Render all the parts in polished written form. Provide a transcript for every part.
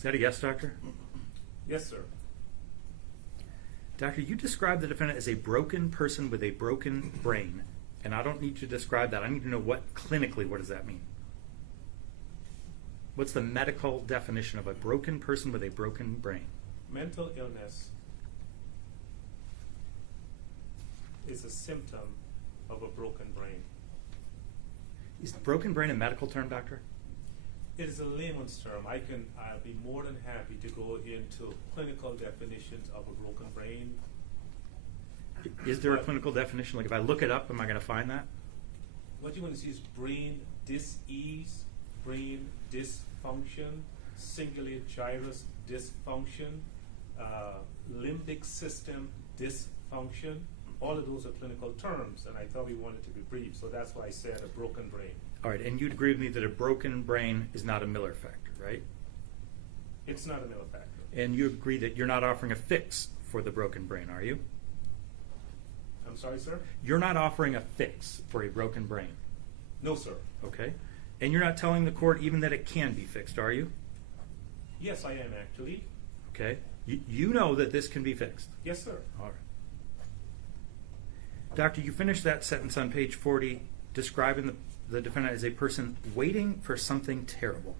Is that a yes, doctor? Yes, sir. Doctor, you described the defendant as a broken person with a broken brain, and I don't need you to describe that. I need to know what does that mean? What's the medical definition of a broken person with a broken brain? Mental illness is a symptom of a broken brain. Is broken brain a medical term, doctor? It is a layman's term. I'll be more than happy to go into clinical definitions of a broken brain. Is there a clinical definition? Like if I look it up, am I going to find that? What you want to see is brain dis-ease, brain dysfunction, cingulate gyrus dysfunction, limbic system dysfunction. All of those are clinical terms, and I thought we wanted to be brief, so that's why I said a broken brain. All right, and you'd agree with me that a broken brain is not a Miller factor, right? It's not a Miller factor. And you agree that you're not offering a fix for the broken brain, are you? I'm sorry, sir? You're not offering a fix for a broken brain, No, sir. okay? And you're not telling the court even that it can be fixed, are you? Yes, I am actually. Okay? You know that this can be fixed. Yes, sir. All right. Doctor, you finished that sentence on page 40 describing the defendant as a person waiting for something terrible.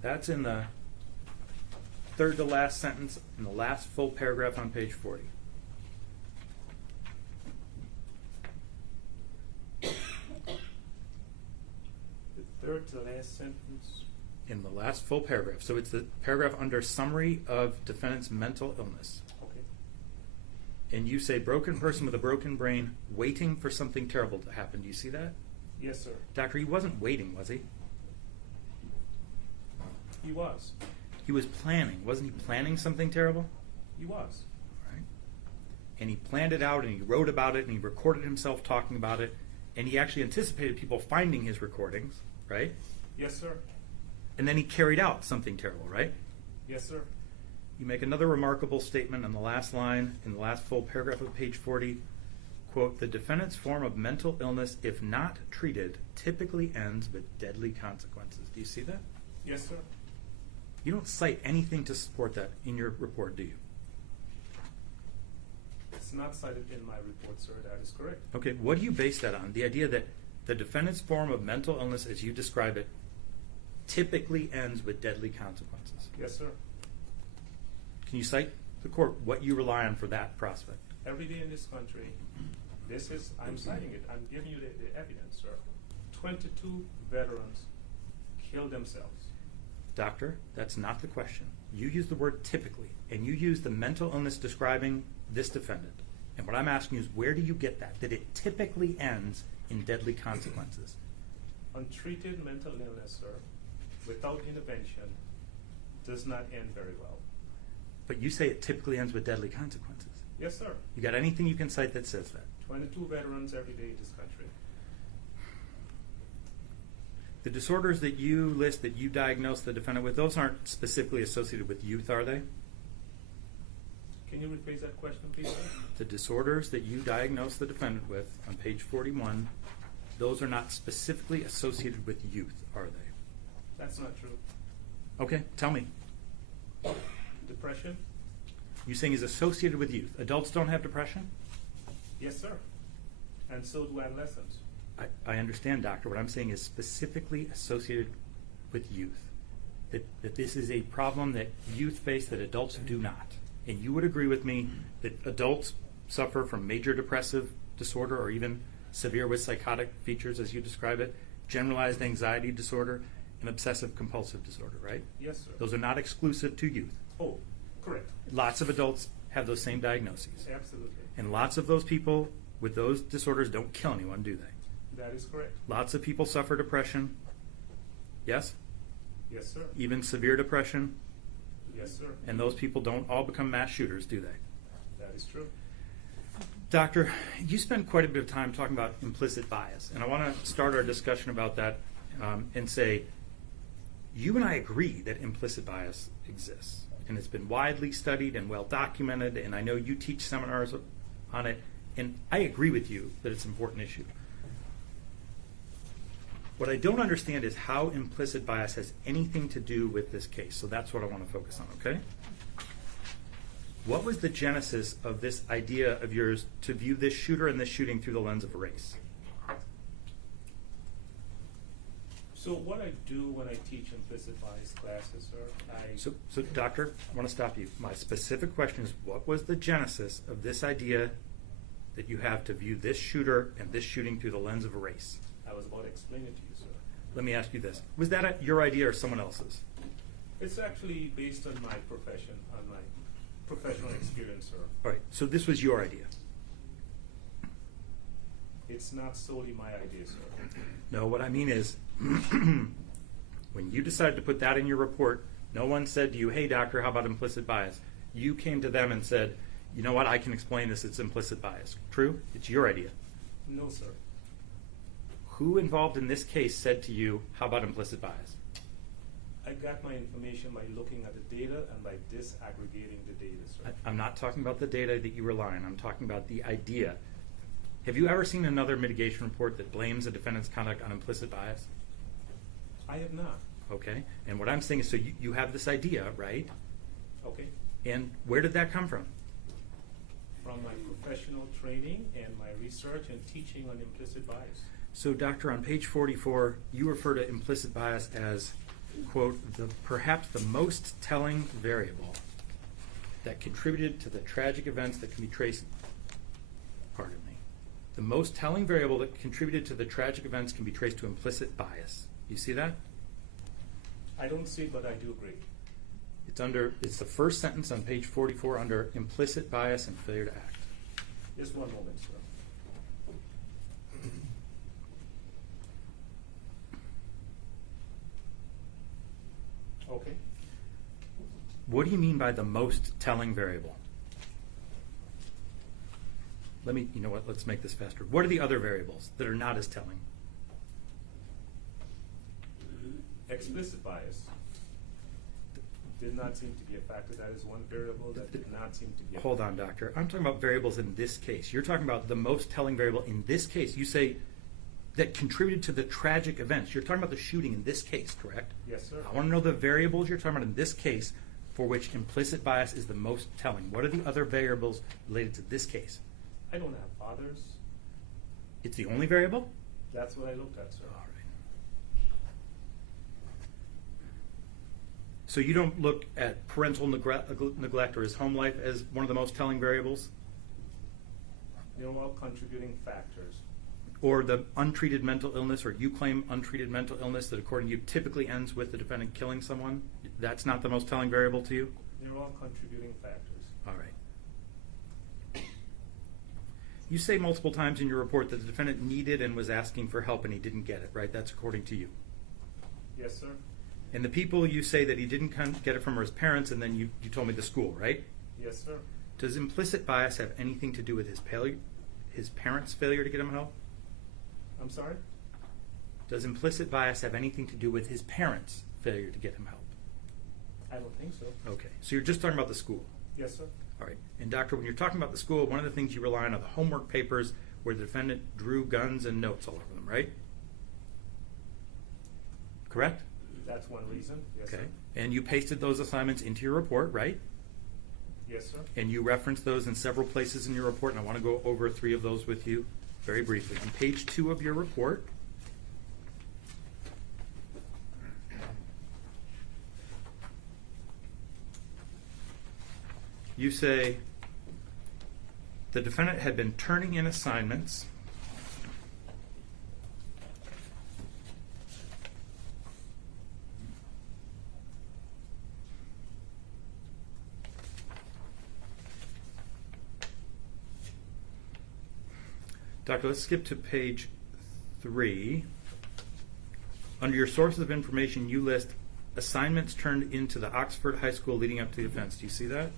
That's in the third to last sentence in the last full paragraph on page 40. The third to last sentence. In the last full paragraph. So it's the paragraph under summary of defendant's mental illness. Okay. And you say broken person with a broken brain waiting for something terrible to happen. Do you see that? Yes, sir. Doctor, he wasn't waiting, was he? He was. He was planning. Wasn't he planning something terrible? He was. Right. And he planned it out and he wrote about it and he recorded himself talking about it and he actually anticipated people finding his recordings, right? Yes, sir. And then he carried out something terrible, right? Yes, sir. You make another remarkable statement on the last line in the last full paragraph of page 40. Quote, the defendant's form of mental illness, if not treated, typically ends with deadly consequences. Do you see that? Yes, sir. You don't cite anything to support that in your report, do you? It's not cited in my report, sir. That is correct. Okay, what do you base that on? The idea that the defendant's form of mental illness, as you describe it, typically ends with deadly consequences. Yes, sir. Can you cite the court what you rely on for that prospect? Every day in this country, I'm citing it. I'm giving you the evidence, sir. 22 veterans killed themselves. Doctor, that's not the question. You use the word typically, and you use the mental illness describing this defendant. And what I'm asking you is, where do you get that it typically ends in deadly consequences? Untreated mental illness, sir, without intervention, does not end very well. But you say it typically ends with deadly consequences. Yes, sir. You got anything you can cite that says that? 22 veterans every day in this country. The disorders that you list that you diagnose the defendant with, those aren't specifically associated with youth, are they? Can you rephrase that question, please, sir? The disorders that you diagnose the defendant with on page 41, those are not specifically associated with youth, are they? That's not true. Okay, tell me. Depression? You're saying is associated with youth. Adults don't have depression? Yes, sir. And so do adolescents. I understand, doctor. What I'm saying is specifically associated with youth. That this is a problem that youth face that adults do not. And you would agree with me that adults suffer from major depressive disorder or even severe with psychotic features, as you describe it, generalized anxiety disorder, and obsessive compulsive disorder, right? Yes, sir. Those are not exclusive to youth. Oh, correct. Lots of adults have those same diagnoses. Absolutely. And lots of those people with those disorders don't kill anyone, do they? That is correct. Lots of people suffer depression. Yes? Yes, sir. Even severe depression. Yes, sir. And those people don't all become mass shooters, do they? That is true. Doctor, you spent quite a bit of time talking about implicit bias. And I want to start our discussion about that and say, you and I agree that implicit bias exists. And it's been widely studied and well documented. And I know you teach seminars on it. And I agree with you that it's an important issue. What I don't understand is how implicit bias has anything to do with this case. So that's what I want to focus on, okay? What was the genesis of this idea of yours to view this shooter and this shooting through the lens of race? So what I do when I teach implicit bias classes, sir, So doctor, I want to stop you. My specific question is, what was the genesis of this idea that you have to view this shooter and this shooting through the lens of race? I was about to explain it to you, sir. Let me ask you this. Was that your idea or someone else's? It's actually based on my profession, on my professional experience, sir. All right, so this was your idea. It's not solely my idea, sir. No, what I mean is, when you decided to put that in your report, no one said to you, hey, doctor, how about implicit bias? You came to them and said, you know what, I can explain this, it's implicit bias. True? It's your idea. No, sir. Who involved in this case said to you, how about implicit bias? I got my information by looking at the data and by disaggregating the data, sir. I'm not talking about the data that you rely on. I'm talking about the idea. Have you ever seen another mitigation report that blames a defendant's conduct on implicit bias? I have not. Okay. And what I'm saying is, so you have this idea, right? Okay. And where did that come from? From my professional training and my research and teaching on implicit bias. So, doctor, on page 44, you refer to implicit bias as, quote, perhaps the most telling variable that contributed to the tragic events that can be traced, pardon me, the most telling variable that contributed to the tragic events can be traced to implicit bias. You see that? I don't see it, but I do agree. It's the first sentence on page 44 under implicit bias and failure to act. Just one moment, sir. Okay. What do you mean by the most telling variable? You know what, let's make this faster. What are the other variables that are not as telling? Explicit bias did not seem to be a factor. That is one variable that did not seem to be a Hold factor. on, doctor. I'm talking about variables in this case. You're talking about the most telling variable in this case. You say that contributed to the tragic events. You're talking about the shooting in this case, correct? Yes, sir. I want to know the variables you're talking about in this case for which implicit bias is the most telling. What are the other variables related to this case? I don't have others. It's the only variable? That's what I looked at, sir. All right. So you don't look at parental neglect or his home life as one of the most telling variables? They're all contributing factors. Or the untreated mental illness, or you claim untreated mental illness that according to you typically ends with the defendant killing someone? That's not the most telling variable to you? They're all contributing factors. All right. You say multiple times in your report that the defendant needed and was asking for help and he didn't get it, right? That's according to you. Yes, sir. And the people you say that he didn't get it from are his parents, and then you told me the school, right? Yes, sir. Does implicit bias have anything to do with his parents' failure to get him help? I'm sorry? Does implicit bias have anything to do with his parents' failure to get him help? I don't think so. Okay, so you're just talking about the school. Yes, sir. All right. And doctor, when you're talking about the school, one of the things you rely on are the homework papers where the defendant drew guns and notes all over them, right? Correct? That's one reason. Yes, Okay. sir. And you pasted those assignments into your report, right? Yes, sir. And you referenced those in several places in your report, and I want to go over 3 of those with you very briefly. On page 2 of your report, you say the defendant had been turning in assignments Doctor, let's skip to page 3. Under your sources of information, you list assignments turned into the Oxford High School leading up to the offense. Do you see that?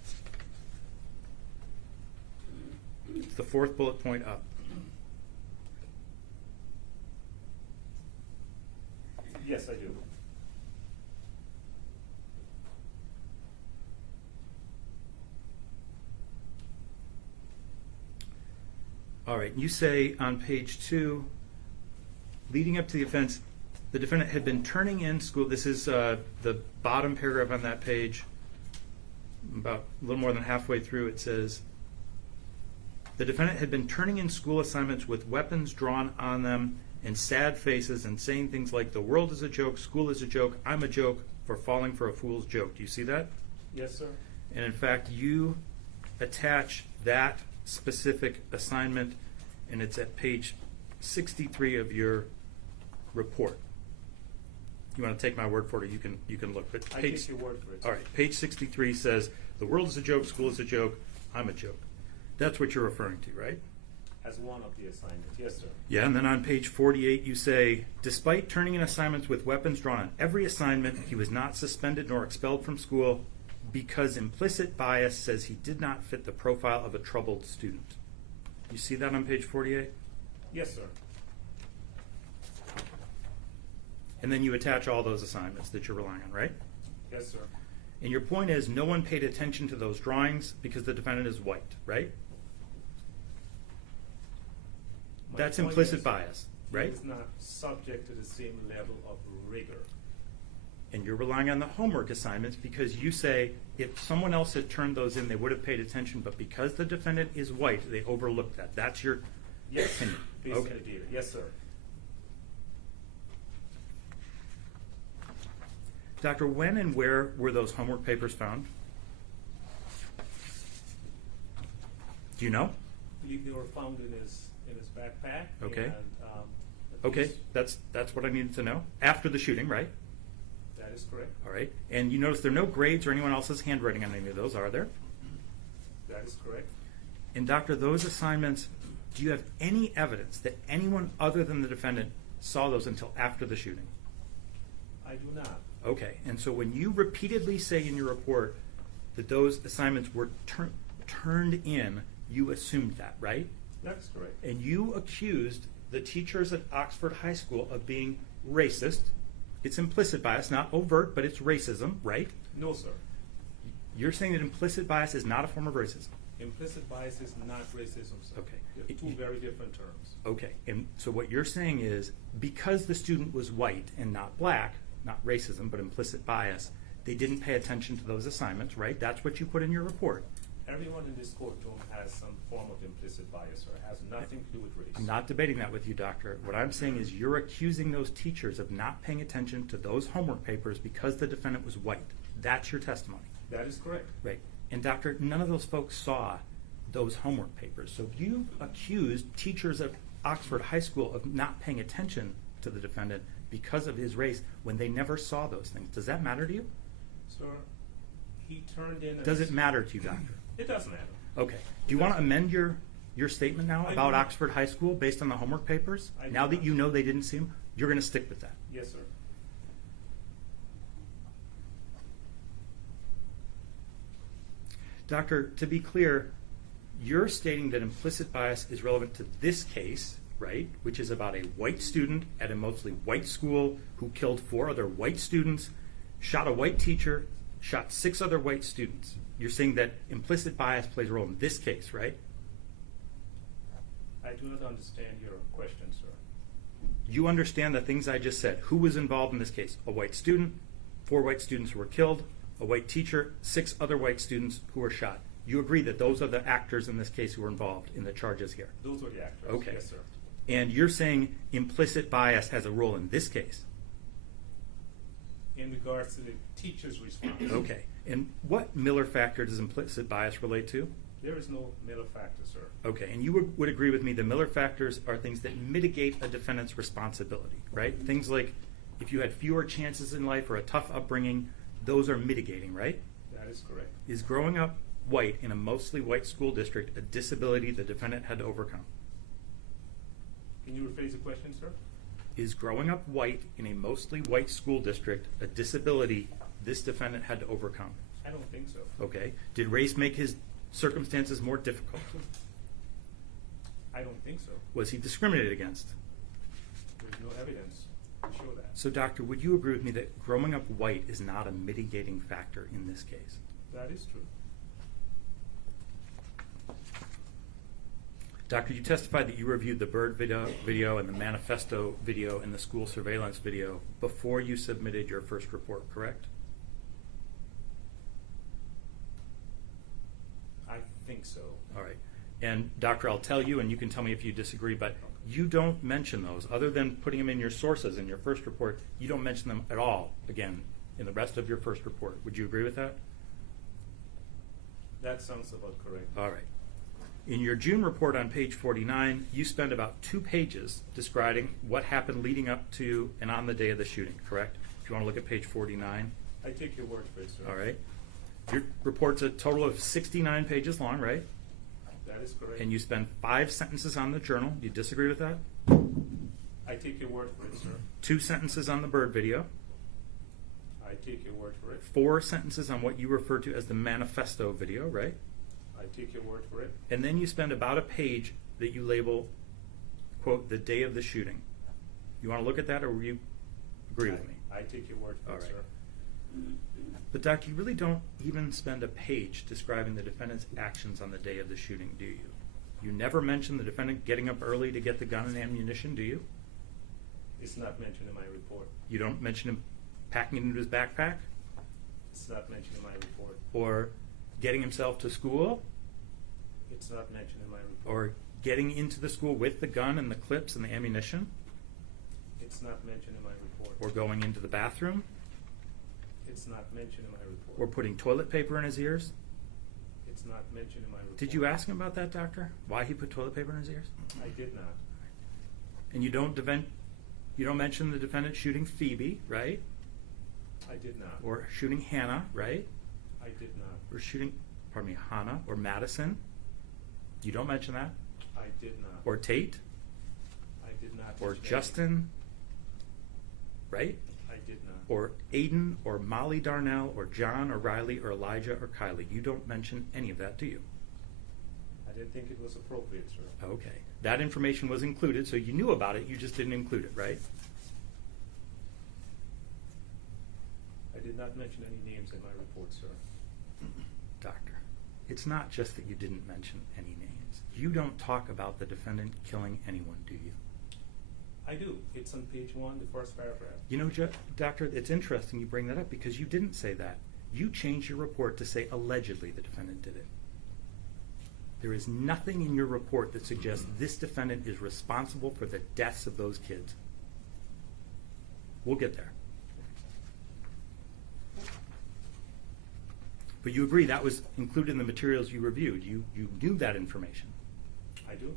It's the 4th bullet point up. Yes, I do. All right, you say on page 2, leading up to the offense, the defendant had been turning in school, this is the bottom paragraph on that page, about a little more than halfway through, it says, the defendant had been turning in school assignments with weapons drawn on them and sad faces and saying things like, the world is a joke, school is a joke, I'm a joke for falling for a fool's joke. Do you see that? Yes, sir. And in fact, you attach that specific assignment, and it's at page 63 of your report. You want to take my word for it, you can look. But I take your word for it. all right, page 63 says, the world is a joke, school is a joke, I'm a joke. That's what you're referring to, right? As one of the assignments, yes, sir. Yeah, and then on page 48 you say, despite turning in assignments with weapons drawn on every assignment, he was not suspended nor expelled from school because implicit bias says he did not fit the profile of a troubled student. You see that on page 48? Yes, sir. And then you attach all those assignments that you're relying on, right? Yes, sir. And your point is no one paid attention to those drawings because the defendant is white, right? My That's point implicit is, bias, right? He is not subject to the same level of rigor. And you're relying on the homework assignments because you say if someone else had turned those in, they would have paid attention, but because the defendant is white, they overlooked that. That's your Yes, opinion. based Okay. on the data. Yes, sir. Doctor, when and where were those homework papers found? Do you know? I believe they were found in his backpack. Okay. And, Okay, these- that's what I needed to know. After the shooting, right? That is correct. All right. And you notice there are no grades or anyone else's handwriting on any of those, are there? That is correct. And doctor, those assignments, do you have any evidence that anyone other than the defendant saw those until after the shooting? I do not. Okay. And so when you repeatedly say in your report that those assignments were turned in, you assumed that, right? That is correct. And you accused the teachers at Oxford High School of being racist. It's implicit bias, not overt, but it's racism, right? No, sir. You're saying that implicit bias is not a form of racism. Implicit bias is not racism, sir. Okay. They're two very different terms. Okay, and so what you're saying is because the student was white and not black, not racism, but implicit bias, they didn't pay attention to those assignments, right? That's what you put in your report. Everyone in this courtroom has some form of implicit bias, sir. It has nothing to do with race. I'm not debating that with you, doctor. What I'm saying is you're accusing those teachers of not paying attention to those homework papers because the defendant was white. That's your testimony. That is correct. Right. And doctor, none of those folks saw those homework papers. So you accused teachers at Oxford High School of not paying attention to the defendant because of his race when they never saw those things. Does that matter to you? Sir, he turned in... Does it matter to you, doctor? It does matter. Okay. Do you want to amend your statement now I about do. Oxford High School based on the homework papers? I do Now that not. you know they didn't see them, you're going to stick with that. Yes, sir. Doctor, to be clear, you're stating that implicit bias is relevant to this case, right, which is about a white student at a mostly white school who killed 4 other white students, shot a white teacher, shot 6 other white students. You're saying that implicit bias plays a role in this case, right? I do not understand your question, sir. You understand the things I just said. Who was involved in this case? A white student, 4 white students who were killed, a white teacher, 6 other white students who were shot. You agree that those are the actors in this case who were involved in the charges here? Those were the actors. Okay. Yes, sir. And you're saying implicit bias has a role in this case? In regards to the teacher's response, Okay. And what Miller factor does implicit bias relate to? there is no Miller factor, sir. Okay. And you would agree with me the Miller factors are things that mitigate a defendant's responsibility, right? Things like if you had fewer chances in life or a tough upbringing, those are mitigating, right? That is correct. Is growing up white in a mostly white school district a disability the defendant had to overcome? Can you rephrase the question, sir? Is growing up white in a mostly white school district a disability this defendant had to overcome? I don't think so. Okay. Did race make his circumstances more difficult? I don't think so. Was he discriminated against? There's no evidence to show that. So, doctor, would you agree with me that growing up white is not a mitigating factor in this case? That is true. Doctor, you testified that you reviewed the Bird video and the Manifesto video and the school surveillance video before you submitted your first report, correct? I think so. All right. And doctor, I'll tell you, and you can tell me if you disagree, but you don't mention those. Other than putting them in your sources in your first report, you don't mention them at all, again, in the rest of your first report. Would you agree with that? That sounds about correct. All right. In your June report on page 49, you spend about 2 pages describing what happened leading up to and on the day of the shooting, correct? If you want to look at page 49. I take your word for it, sir. All right. Your report's a total of 69 pages long, right? That is correct. And you spend 5 sentences on the journal. Do you disagree with that? I take your word for it, sir. 2 sentences on the Bird video. I take your word for it. 4 sentences on what you refer to as the Manifesto video, right? I take your word for it. And then you spend about a page that you label, quote, the day of the shooting. You want to look at that, or will you agree with me? I take your word for All it, right. sir. But Doc, you really don't even spend a page describing the defendant's actions on the day of the shooting, do you? You never mention the defendant getting up early to get the gun and ammunition, do you? It's not mentioned in my report. You don't mention him packing it into his backpack? It's not mentioned in my report. Or getting himself to school? It's not mentioned in my report. Or getting into the school with the gun and the clips and the ammunition? It's not mentioned in my report. Or going into the bathroom? It's not mentioned in my report. Or putting toilet paper in his ears? It's not mentioned in my report. Did you ask him about that, doctor? Why he put toilet paper in his ears? I did not. And you don't mention the defendant shooting Phoebe, right? I did not. Or shooting Hannah, right? I did not. Or shooting, Hannah or Madison. You don't mention that. I did not. Or Tate. I did not. Or mention Justin, right? any. I did not. Or Aiden, or Molly Darnell, or John, or Riley, or Elijah, or Kylie. You don't mention any of that, do you? I didn't think it was appropriate, sir. Okay. That information was included, so you knew about it, you just didn't include it, right? I did not mention any names in my report, sir. Doctor, it's not just that you didn't mention any names. You don't talk about the defendant killing anyone, do you? I do. It's on page 1, the first paragraph. You know, Doctor, it's interesting you bring that up because you didn't say that. You changed your report to say allegedly the defendant did it. There is nothing in your report that suggests this defendant is responsible for the deaths of those kids. We'll get there. But you agree that was included in the materials you reviewed. You knew that information. I do.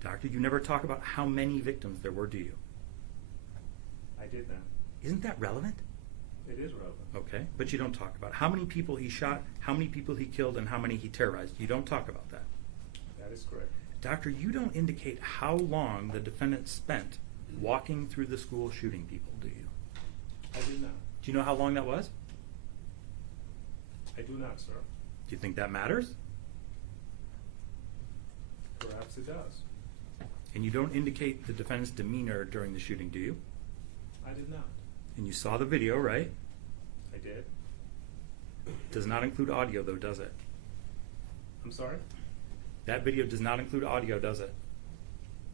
Doctor, you never talk about how many victims there were, do you? I did not. Isn't that relevant? It is relevant. Okay, but you don't talk about how many people he shot, how many people he killed, and how many he terrorized. You don't talk about that. That is correct. Doctor, you don't indicate how long the defendant spent walking through the school shooting people, do you? I did not. Do you know how long that was? I do not, sir. Do you think that matters? Perhaps it does. And you don't indicate the defendant's demeanor during the shooting, do you? I did not. And you saw the video, right? I did. Does not include audio, though, does it? I'm sorry? That video does not include audio, does it?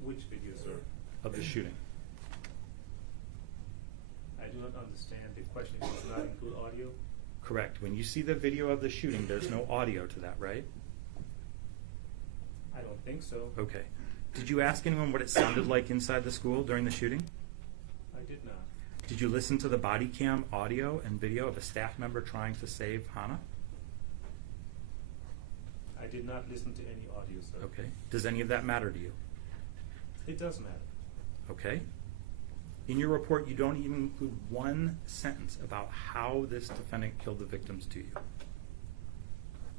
Which video, sir? Of the shooting. I do not understand. The question does not include audio? Correct. When you see the video of the shooting, there's no audio to that, right? I don't think so. Okay. Did you ask anyone what it sounded like inside the school during the shooting? I did not. Did you listen to the body cam audio and video of a staff member trying to save Hannah? I did not listen to any audio, sir. Okay. Does any of that matter to you? It does matter. Okay. In your report, you don't even include one sentence about how this defendant killed the victims to you.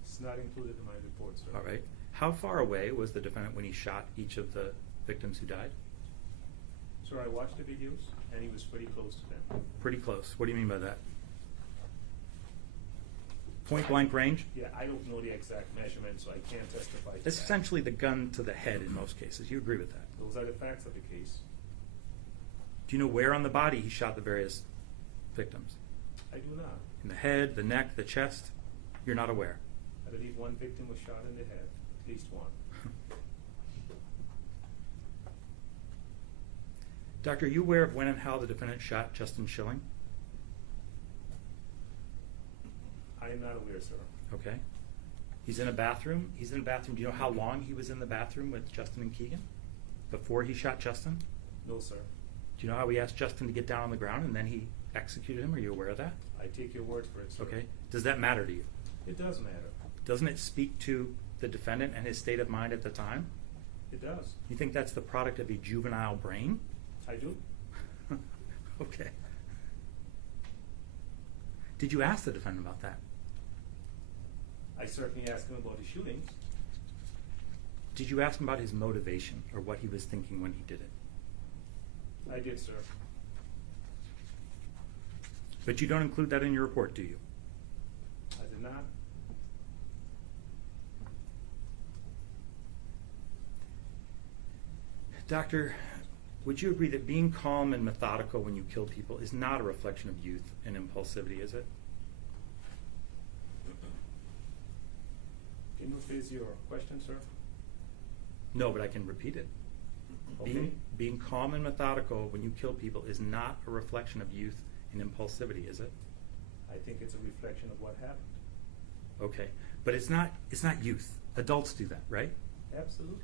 It's not included in my report, sir. All right. How far away was the defendant when he shot each of the victims who died? Sir, I watched the videos, and he was pretty close to them. Pretty close. What do you mean by that? Point blank range? Yeah, I don't know the exact measurement, so I can't testify to It's that. essentially the gun to the head in most cases. You agree with that? Those are the facts of the case. Do you know where on the body he shot the various victims? I do not. In the head, the neck, the chest? You're not aware? I believe one victim was shot in the head, at least one. Doctor, are you aware of when and how the defendant shot Justin Schilling? I am not aware, sir. Okay. He's in a bathroom. Do you know how long he was in the bathroom with Justin and Keegan before he shot Justin? No, sir. Do you know how he asked Justin to get down on the ground and then he executed him? Are you aware of that? I take your word for it, sir. Okay. Does that matter to you? It does matter. Doesn't it speak to the defendant and his state of mind at the time? It does. You think that's the product of a juvenile brain? I do. Okay. Did you ask the defendant about that? I certainly asked him about the shootings. Did you ask him about his motivation or what he was thinking when he did it? I did, sir. But you don't include that in your report, do you? I did not. Doctor, would you agree that being calm and methodical when you kill people is not a reflection of youth and impulsivity, is it? Can you phrase your question, sir? No, but I can repeat it. Okay. Being calm and methodical when you kill people is not a reflection of youth and impulsivity, is it? I think it's a reflection of what happened. Okay. But it's not youth. Adults do that, right? Absolutely.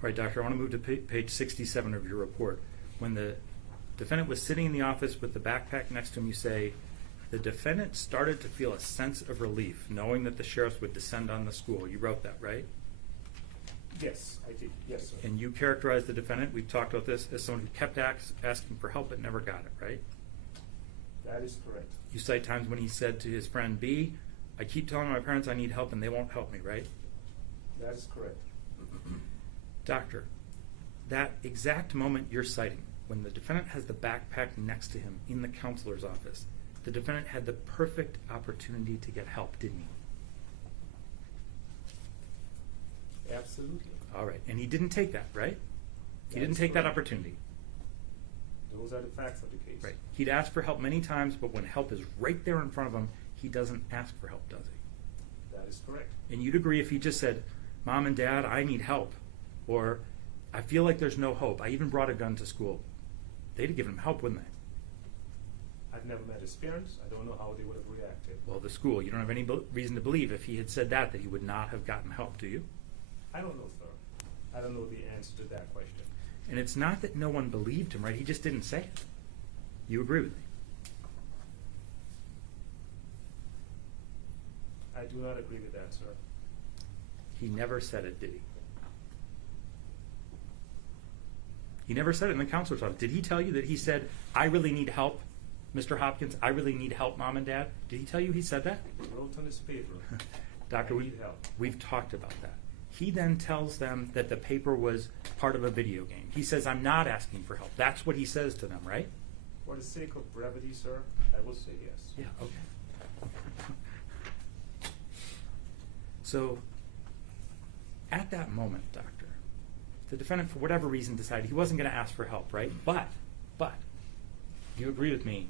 All right, Doctor, I want to move to page 67 of your report. When the defendant was sitting in the office with the backpack next to him, you say, the defendant started to feel a sense of relief knowing that the sheriffs would descend on the school. You wrote that, right? Yes, I did. Yes, sir. And you characterized the defendant, we've talked about this, as someone who kept asking for help but never got it, right? That is correct. You cite times when he said to his friend B, I keep telling my parents I need help and they won't help me, right? That is correct. Doctor, that exact moment you're citing, when the defendant has the backpack next to him in the counselor's office, the defendant had the perfect opportunity to get help, didn't he? Absolutely. All right, and he didn't take that, right? He That didn't is take that correct. opportunity. Those are the facts of the case. Right. He'd asked for help many times, but when help is right there in front of him, he doesn't ask for help, does he? That is correct. And you'd agree if he just said, Mom and Dad, I need help, or I feel like there's no hope, I even brought a gun to school, they'd have given him help, wouldn't they? I've never met his parents. I don't know how they would have reacted. Well, the school, you don't have any reason to believe if he had said that he would not have gotten help, do you? I don't know, sir. I don't know the answer to that question. And it's not that no one believed him, right? He just didn't say it. You agree with me? I do not agree with that, sir. He never said it, did he? He never said it in the counselor's office. Did he tell you that he said, I really need help, Mr. Hopkins? I really need help, Mom and Dad? Did he tell you he said that? He wrote on his paper. Doctor, I need help. we've talked about that. He then tells them that the paper was part of a video game. He says, I'm not asking for help. That's what he says to them, right? For the sake of brevity, sir, I will say yes. Yeah, okay. So, at that moment, Doctor, the defendant, for whatever reason, decided he wasn't going to ask for help, right? But, you agree with me,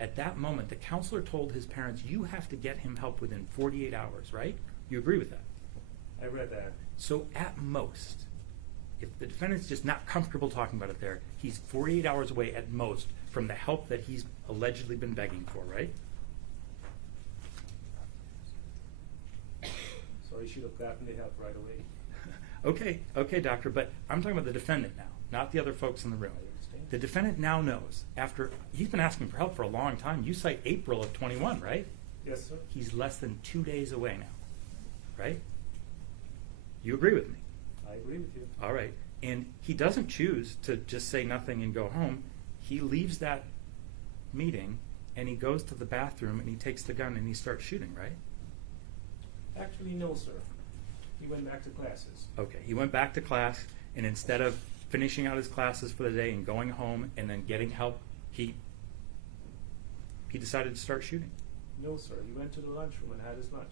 at that moment, the counselor told his parents, you have to get him help within 48 hours, right? You agree with that? I read that. So, at most, if the defendant's just not comfortable talking about it there, he's 48 hours away at most from the help that he's allegedly been begging for, right? So he should have gotten the help right away. Okay, doctor, but I'm talking about the defendant now, not the other folks in the room. I understand. The defendant now knows, after, he's been asking for help for a long time. You cite April of 21, right? Yes, sir. He's less than 2 days away now, right? You agree with me? I agree with you. All right. And he doesn't choose to just say nothing and go home. He leaves that meeting and he goes to the bathroom and he takes the gun and he starts shooting, right? Actually, no, sir. He went back to classes. Okay. He went back to class and instead of finishing out his classes for the day and going home and then getting help, he decided to start shooting. No, sir. He went to the lunchroom and had his lunch.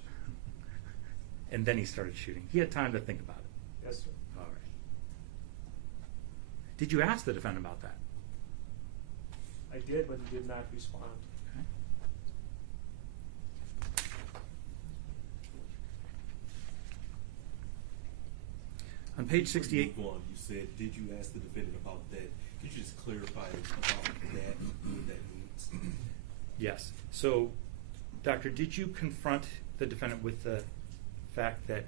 And then he started shooting. He had time to think about it. Yes, sir. All right. Did you ask the defendant about that? I did, but he did not respond. Okay. On page 68. Before you move on, you said, did you ask the defendant about that? Could you just clarify about that, what that means? Yes. So, doctor, did you confront the defendant with the fact that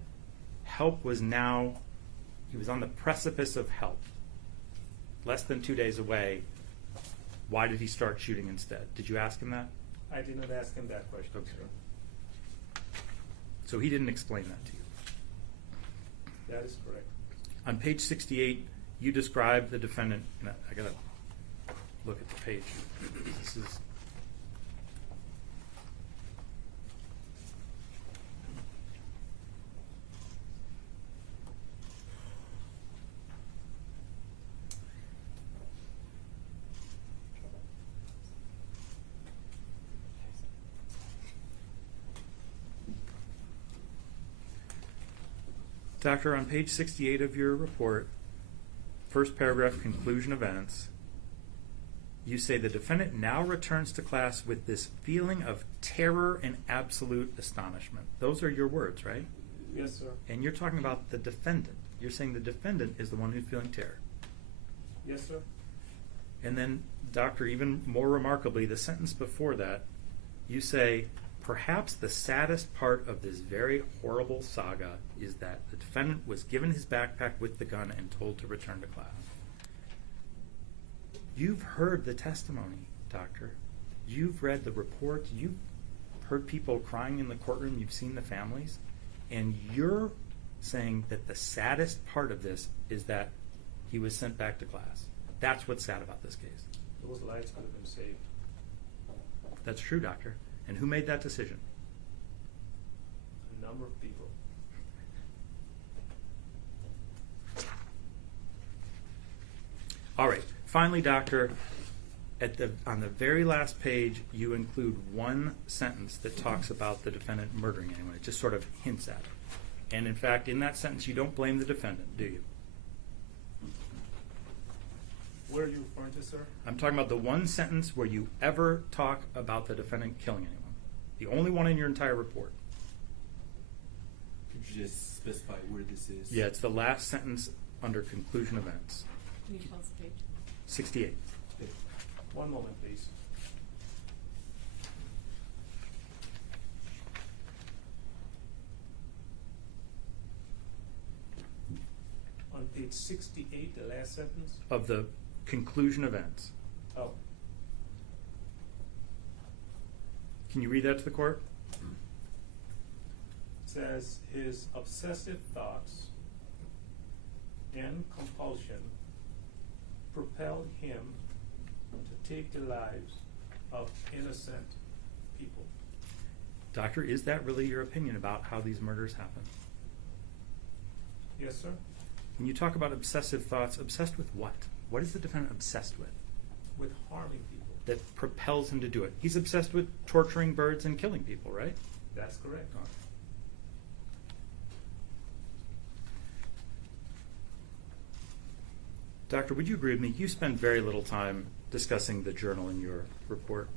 help was now, he was on the precipice of help, less than 2 days away? Why did he start shooting instead? Did you ask him that? I did not ask him that question, Okay. sir. So he didn't explain that to you. That is correct. On page 68, you describe the defendant, and I gotta look at the page. This is. Doctor, on page 68 of your report, first paragraph, conclusion events, you say the defendant now returns to class with this feeling of terror and absolute astonishment. Those are your words, right? Yes, sir. And you're talking about the defendant. You're saying the defendant is the one who's feeling terror. Yes, sir. And then, doctor, even more remarkably, the sentence before that, you say, perhaps the saddest part of this very horrible saga is that the defendant was given his backpack with the gun and told to return to class. You've heard the testimony, doctor. You've read the reports. You've heard people crying in the courtroom. You've seen the families. And you're saying that the saddest part of this is that he was sent back to class. That's what's sad about this case. Those lives could have been saved. That's true, doctor. And who made that decision? A number of people. All right. Finally, doctor, on the very last page, you include one sentence that talks about the defendant murdering anyone. It just sort of hints at it. And in fact, in that sentence, you don't blame the defendant, do you? Where are you referring to, sir? I'm talking about the one sentence where you ever talk about the defendant killing anyone. The only one in your entire report. Could you just specify where this is? Yeah, it's the last sentence under conclusion events. Can you tell us the page? 68. Okay. One moment, please. On page 68, the last sentence. Of the conclusion events. Oh, Can you read that to the court? says his obsessive thoughts and compulsion propelled him to take the lives of innocent people. Doctor, is that really your opinion about how these murders happen? Yes, sir? When you talk about obsessive thoughts, obsessed with what? What is the defendant obsessed with With harming people. that propels him to do it? He's obsessed with torturing birds and killing people, right? That's correct. Doctor, would you agree with me? You spend very little time discussing the journal in your report.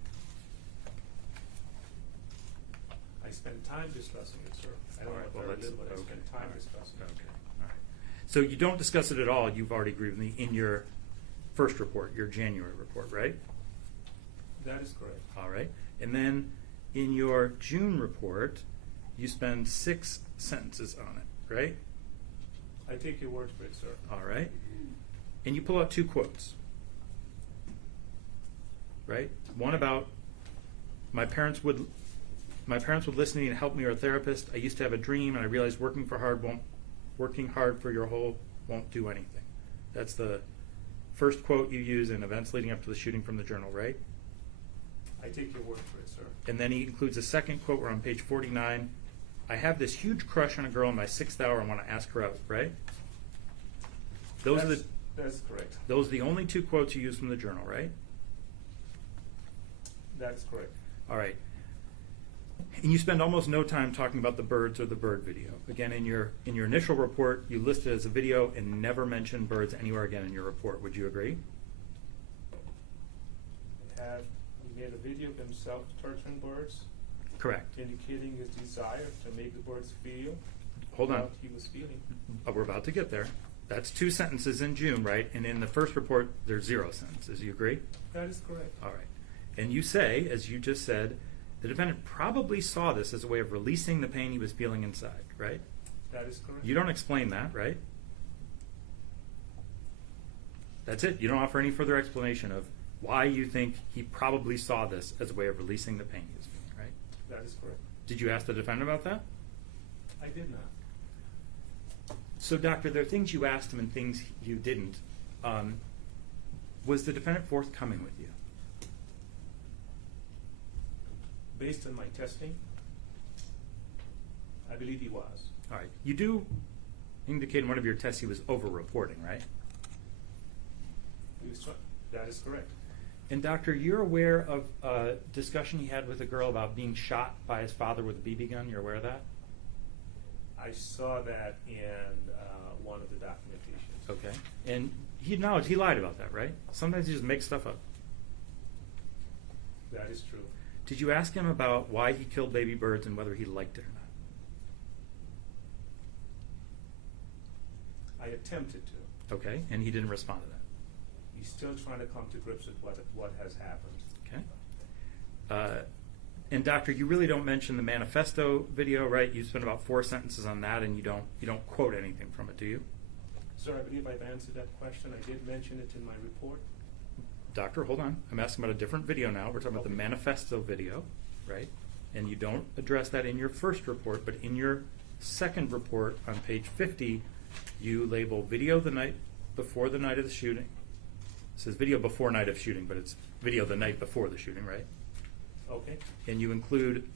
I spend time discussing it, sir. I don't All right, know well, very that's- little, but I okay, spend all time right, discussing it. Okay, all right. So you don't discuss it at all, you've already agreed with me, in your first report, your January report, right? That is correct. All right. And then in your June report, you spend 6 sentences on it, right? I take your word for it, sir. All right. And you pull out 2 quotes, right? One about my parents would listen to me and help me, or a therapist. I used to have a dream, and I realized working hard for your whole won't do anything. That's the first quote you use in events leading up to the shooting from the journal, right? I take your word for it, sir. And then he includes a second quote where on page 49, I have this huge crush on a girl in my 6th hour. I want to ask her out, right? That's correct. Those are the only 2 quotes you use from the journal, right? That's correct. All right. And you spend almost no time talking about the birds or the bird video. Again, in your initial report, you list it as a video and never mention birds anywhere again in your report. Would you agree? I have made a video of himself torturing birds, Correct. indicating his desire to make the birds feel Hold on. what he was feeling. We're about to get there. That's 2 sentences in June, right? And in the first report, there's 0 sentences. You agree? That is correct. All right. And you say, as you just said, the defendant probably saw this as a way of releasing the pain he was feeling inside, right? That is correct. You don't explain that, right? That's it. You don't offer any further explanation of why you think he probably saw this as a way of releasing the pain he was feeling, right? That is correct. Did you ask the defendant about that? I did not. So, doctor, there are things you asked him and things you didn't. Was the defendant forthcoming with you? Based on my testing, I believe he was. All right. You do indicate in one of your tests he was over-reporting, right? That is correct. And, doctor, you're aware of a discussion he had with a girl about being shot by his father with a BB gun? You're aware of that? I saw that in one of the documentations. Okay. And he acknowledged he lied about that, right? Sometimes he just makes stuff up. That is true. Did you ask him about why he killed baby birds and whether he liked it or not? I attempted to. Okay. And he didn't respond to that. He's still trying to come to grips with what has happened. Okay. And doctor, you really don't mention the manifesto video, right? You spend about 4 sentences on that, and you don't quote anything from it, do you? Sir, I believe I've answered that question. I did mention it in my report. Doctor, hold on. I'm asking about a different video now. We're talking about the manifesto video, right? And you don't address that in your first report, but in your second report on page 50, you label video the night before the night of the shooting. It says video before night of shooting, but it's video the night before the shooting, right? Okay. And you include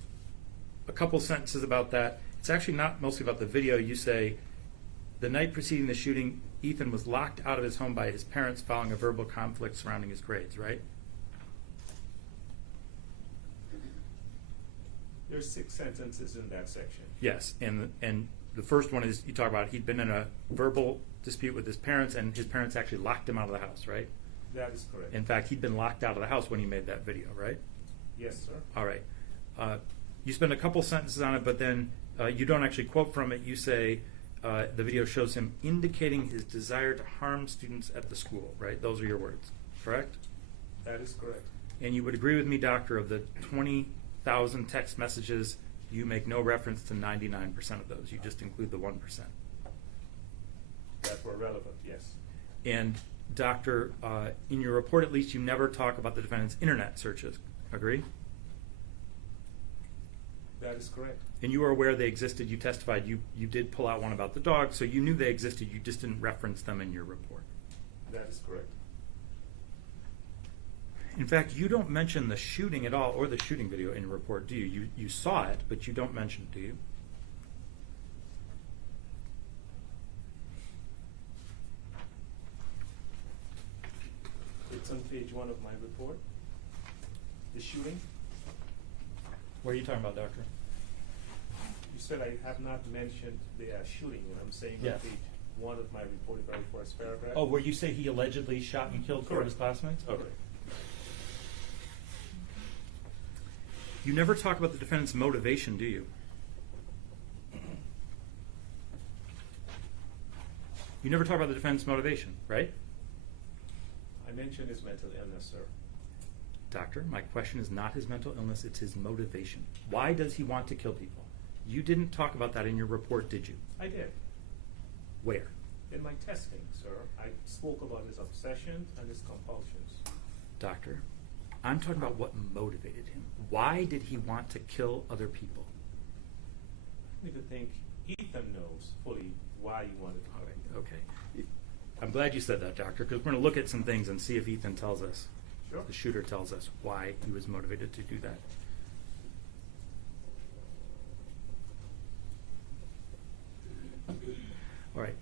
a couple sentences about that. It's actually not mostly about the video. You say, the night preceding the shooting, Ethan was locked out of his home by his parents following a verbal conflict surrounding his grades, right? There's 6 sentences in that section. Yes, and the first one is you talk about he'd been in a verbal dispute with his parents, and his parents actually locked him out of the house, right? That is correct. In fact, he'd been locked out of the house when he made that video, right? Yes, sir. All right. You spend a couple sentences on it, but then you don't actually quote from it. You say the video shows him indicating his desire to harm students at the school, right? Those are your words, correct? That is correct. And you would agree with me, doctor, of the 20,000 text messages, you make no reference to 99% of those. You just include the 1%. That were relevant, yes. And doctor, in your report at least, you never talk about the defendant's internet searches. Agree? That is correct. And you were aware they existed. You testified you did pull out one about the dog, so you knew they existed. You just didn't reference them in your report. That is correct. In fact, you don't mention the shooting at all or the shooting video in your report, do you? You saw it, but you don't mention it, do you? It's on page 1 of my report. The shooting. What are you talking about, doctor? You said I have not mentioned the shooting, and I'm saying Yes. on page 1 of my report, the very first paragraph. Oh, where you say he allegedly shot and killed 4 of his classmates? Okay. You never talk about the defendant's motivation, do you? You never talk about the defendant's motivation, right? I mentioned his mental illness, sir. Doctor, my question is not his mental illness, it's his motivation. Why does he want to kill people? You didn't talk about that in your report, did you? I did. Where? In my testing, sir, I spoke about his obsessions and his compulsions. Doctor, I'm talking about what motivated him. Why did he want to kill other people? I don't even think Ethan knows fully why he wanted to All kill right, people. okay. I'm glad you said that, doctor, because we're going to look at some things and see if Ethan tells us, Sure. the shooter tells us why he was motivated to do that. All right.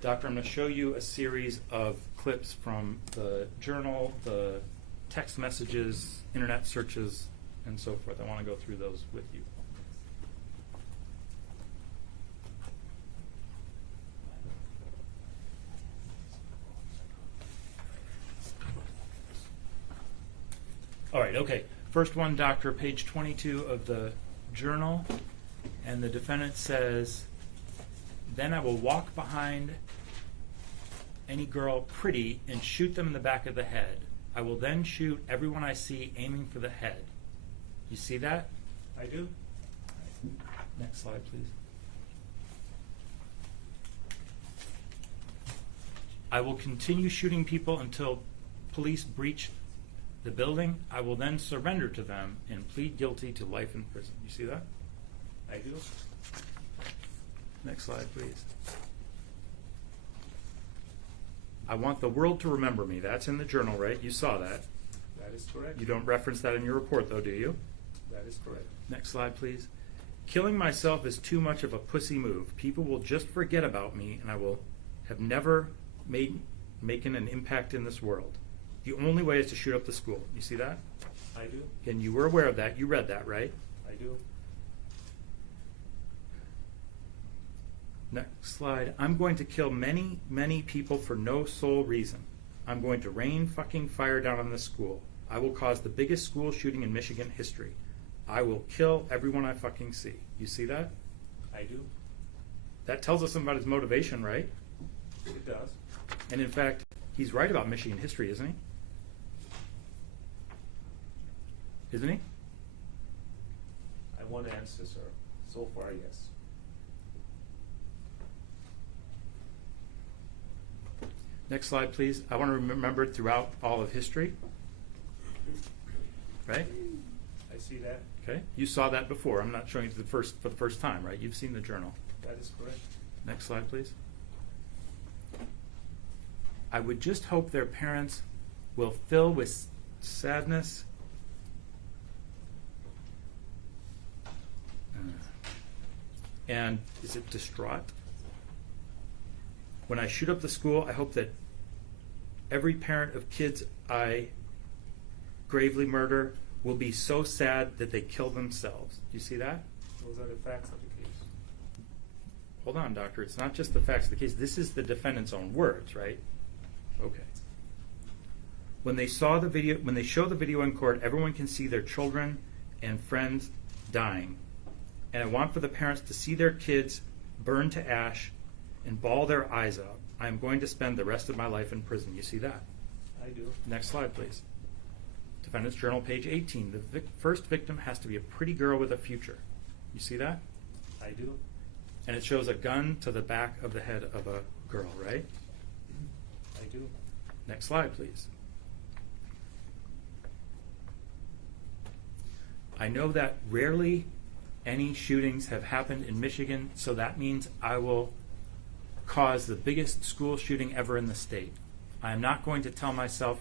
Doctor, I'm going to show you a series of clips from the journal, the text messages, internet searches, and so forth. I want to go through those with you. right, okay. First one, doctor, page 22 of the journal. And the defendant says, then I will walk behind any girl pretty and shoot them in the back of the head. I will then shoot everyone I see aiming for the head. You see that? I do. Next slide, please. I will continue shooting people until police breach the building. I will then surrender to them and plead guilty to life in prison. You see that? I do. Next slide, please. I want the world to remember me. That's in the journal, right? You saw that. That is correct. You don't reference that in your report, though, do you? That is correct. Next slide, please. Killing myself is too much of a pussy move. People will just forget about me, and I will have never making an impact in this world. The only way is to shoot up the school. You see that? I do. Again, you were aware of that. You read that, right? I do. Next slide. I'm going to kill many, many people for no sole reason. I'm going to rain fucking fire down on this school. I will cause the biggest school shooting in Michigan history. I will kill everyone I fucking see. You see that? I do. That tells us something about his motivation, right? It does. And in fact, he's right about Michigan history, isn't he? Isn't he? I want to answer, sir. So far, yes. Next slide, please. I want to remember it throughout all of history. Right? I see that. Okay. You saw that before. I'm not showing it for the first time, right? You've seen the journal. That is correct. Next slide, please. I would just hope their parents will fill with sadness and is it distraught? When I shoot up the school, I hope that every parent of kids I gravely murder will be so sad that they kill themselves. Do you see that? Those are the facts of the case. Hold on, doctor. It's not just the facts of the case. This is the defendant's own words, right? Okay. When they show the video in court, everyone can see their children and friends dying. And I want for the parents to see their kids burned to ash and bawl their eyes out. I am going to spend the rest of my life in prison. You see that? I do. Next slide, please. Defendant's Journal, page 18. The first victim has to be a pretty girl with a future. You see that? I do. And it shows a gun to the back of the head of a girl, right? I do. Next slide, please. I know that rarely any shootings have happened in Michigan, so that means I will cause the biggest school shooting ever in the state. I am not going to tell myself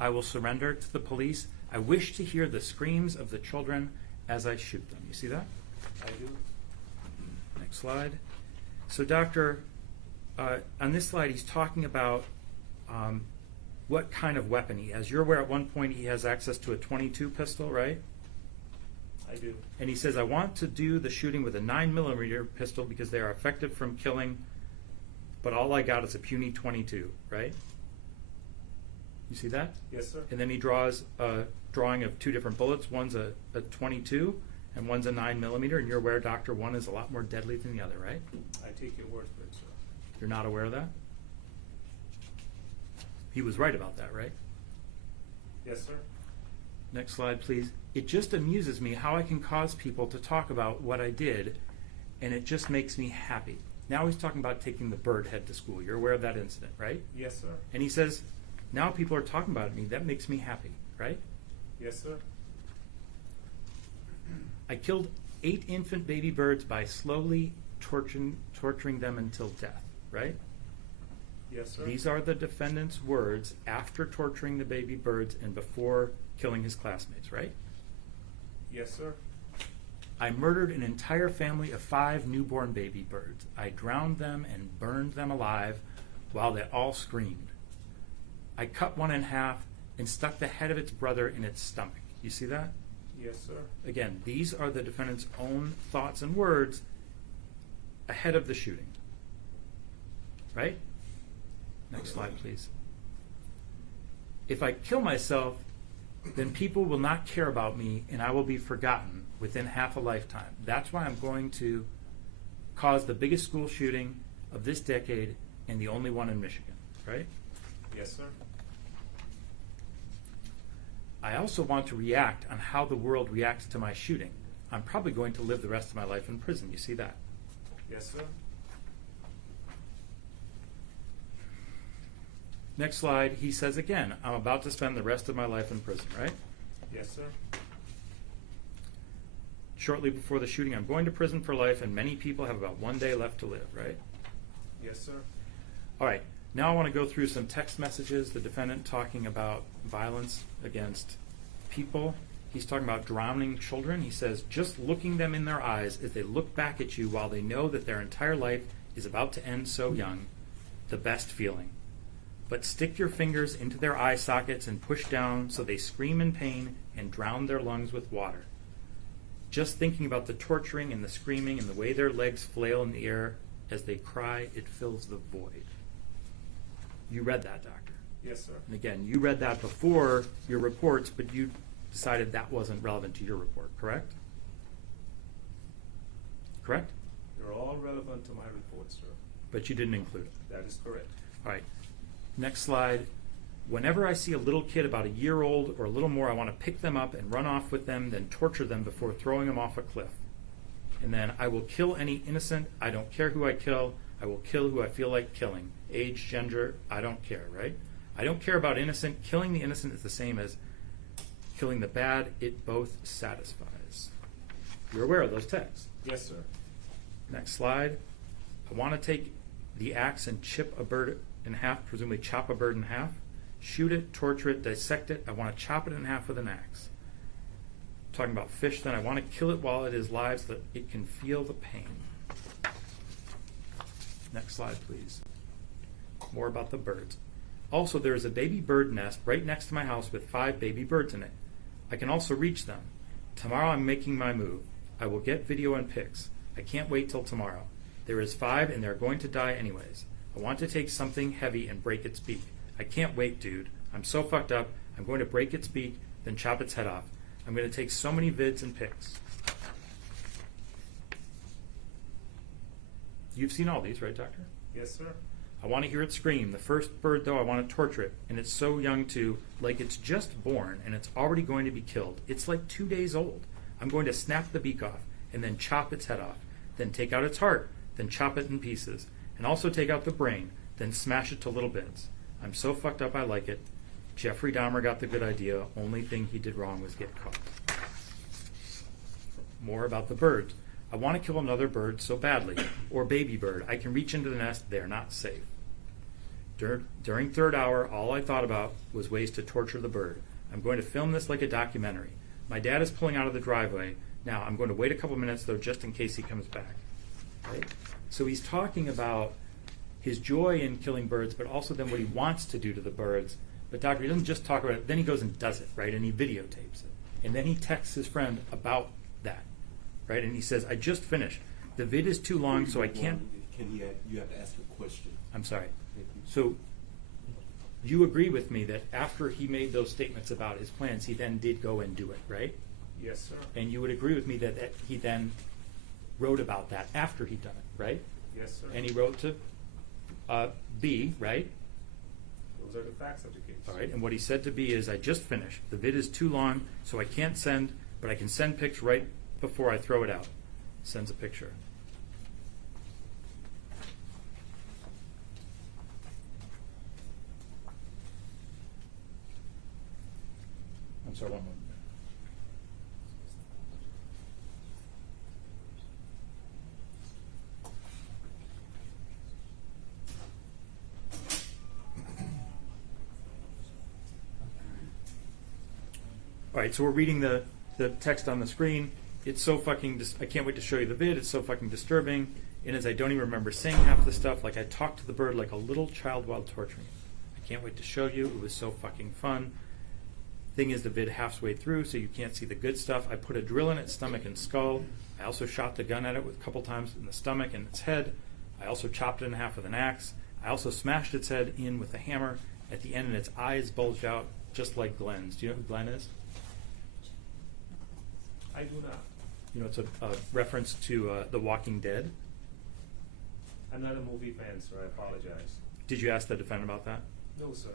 I will surrender to the police. I wish to hear the screams of the children as I shoot them. You see that? I do. Next slide. So, doctor, on this slide, he's talking about what kind of weapon he has. You're aware at one point he has access to a .22 pistol, right? I do. And he says, I want to do the shooting with a 9mm pistol because they are effective from killing, but all I got is a puny .22, right? You see that? Yes, sir. And then he draws a drawing of two different bullets. One's a .22 and one's a 9mm, and you're aware, doctor, one is a lot more deadly than the other, right? I take your word for it, sir. You're not aware of that? He was right about that, right? Yes, sir. Next slide, please. It just amuses me how I can cause people to talk about what I did, and it just makes me happy. Now he's talking about taking the bird head to school. You're aware of that incident, right? Yes, sir. And he says, now people are talking about me. That makes me happy, right? Yes, sir. I killed 8 infant baby birds by slowly torturing them until death, right? Yes, sir. These are the defendant's words after torturing the baby birds and before killing his classmates, right? Yes, sir. I murdered an entire family of 5 newborn baby birds. I drowned them and burned them alive while they all screamed. I cut one in half and stuck the head of its brother in its stomach. You see that? Yes, sir. Again, these are the defendant's own thoughts and words ahead of the shooting. Right? Next slide, please. If I kill myself, then people will not care about me and I will be forgotten within half a lifetime. That's why I'm going to cause the biggest school shooting of this decade and the only one in Michigan, right? Yes, sir. I also want to react on how the world reacts to my shooting. I'm probably going to live the rest of my life in prison. You see that? Yes, sir. Next slide, he says again, I'm about to spend the rest of my life in prison, right? Yes, sir. Shortly before the shooting, I'm going to prison for life, and many people have about 1 day left to live, right? Yes, sir. All right, now I want to go through some text messages, the defendant talking about violence against people. He's talking about drowning children. He says, just looking them in their eyes as they look back at you while they know that their entire life is about to end so young, the best feeling. But stick your fingers into their eye sockets and push down so they scream in pain and drown their lungs with water. Just thinking about the torturing and the screaming and the way their legs flail in the air as they cry, it fills the void. You read that, Doctor. Yes, sir. And again, you read that before your reports, but you decided that wasn't relevant to your report, correct? Correct? They're all relevant to my report, sir. But you didn't include it. That is correct. All right. Next slide. Whenever I see a little kid about a year old or a little more, I want to pick them up and run off with them, then torture them before throwing them off a cliff. And then I will kill any innocent. I don't care who I kill. I will kill who I feel like killing. Age, gender, I don't care, right? I don't care about innocent. Killing the innocent is the same as killing the bad. It both satisfies. You're aware of those texts. Yes, sir. Next slide. I want to take the axe and chip a bird in half, presumably chop a bird in half, shoot it, torture it, dissect it. I want to chop it in half with an axe. Talking about fish, then I want to kill it while it is live so that it can feel the pain. Next slide, please. More about the birds. Also, there is a baby bird nest right next to my house with 5 baby birds in it. I can also reach them. Tomorrow I'm making my move. I will get video and pics. I can't wait till tomorrow. There is 5 and they're going to die anyways. I want to take something heavy and break its beak. I can't wait, dude. I'm so fucked up. I'm going to break its beak, then chop its head off. I'm going to take so many vids and pics. You've seen all these, right, Doctor? Yes, sir. I want to hear it scream. The first bird, though, I want to torture it. And it's so young, too, like it's just born and it's already going to be killed. It's like 2 days old. I'm going to snap the beak off and then chop its head off. Then take out its heart, then chop it in pieces. And also take out the brain, then smash it to little bits. I'm so fucked up I like it. Jeffrey Dahmer got the good idea. Only thing he did wrong was get caught. More about the birds. I want to kill another bird so badly. Or baby bird. I can reach into the nest. They're not safe. During third hour, all I thought about was ways to torture the bird. I'm going to film this like a documentary. My dad is pulling out of the driveway. Now, I'm going to wait a couple minutes, though, just in case he comes back. Right? So he's talking about his joy in killing birds, but also then what he wants to do to the birds. But Doctor, he doesn't just talk about it, then he goes and does it, right? And he videotapes it. And then he texts his friend about that, right? And he says, I just finished. The vid is too long, so I can't... You have to ask a question. I'm sorry. Thank you. So you agree with me that after he made those statements about his plans, he then did go and do it, right? Yes, sir. And you would agree with me that he then wrote about that after he'd done it, right? Yes, sir. And he wrote to B, right? Those are the facts of the case. All right. And what he said to B is, I just finished. The vid is too long, so I can't send, but I can send pics right before I throw it out. Sends a picture. I'm sorry, one more. All right, so we're reading the text on the screen. It's so fucking, I can't wait to show you the vid. It's so fucking disturbing. And as I don't even remember saying half the stuff, like I talked to the bird like a little child while torturing it. I can't wait to show you. It was so fucking fun. Thing is, the vid halfway through, so you can't see the good stuff. I put a drill in its stomach and skull. I also shot the gun at it with a couple times in the stomach and its head. I also chopped it in half with an axe. I also smashed its head in with a hammer at the end, and its eyes bulged out just like Glenn's. Do you know who Glenn is? I do not. You know, it's a reference to The Walking Dead. I'm not a movie fan, sir. I apologize. Did you ask the defendant about that? No, sir.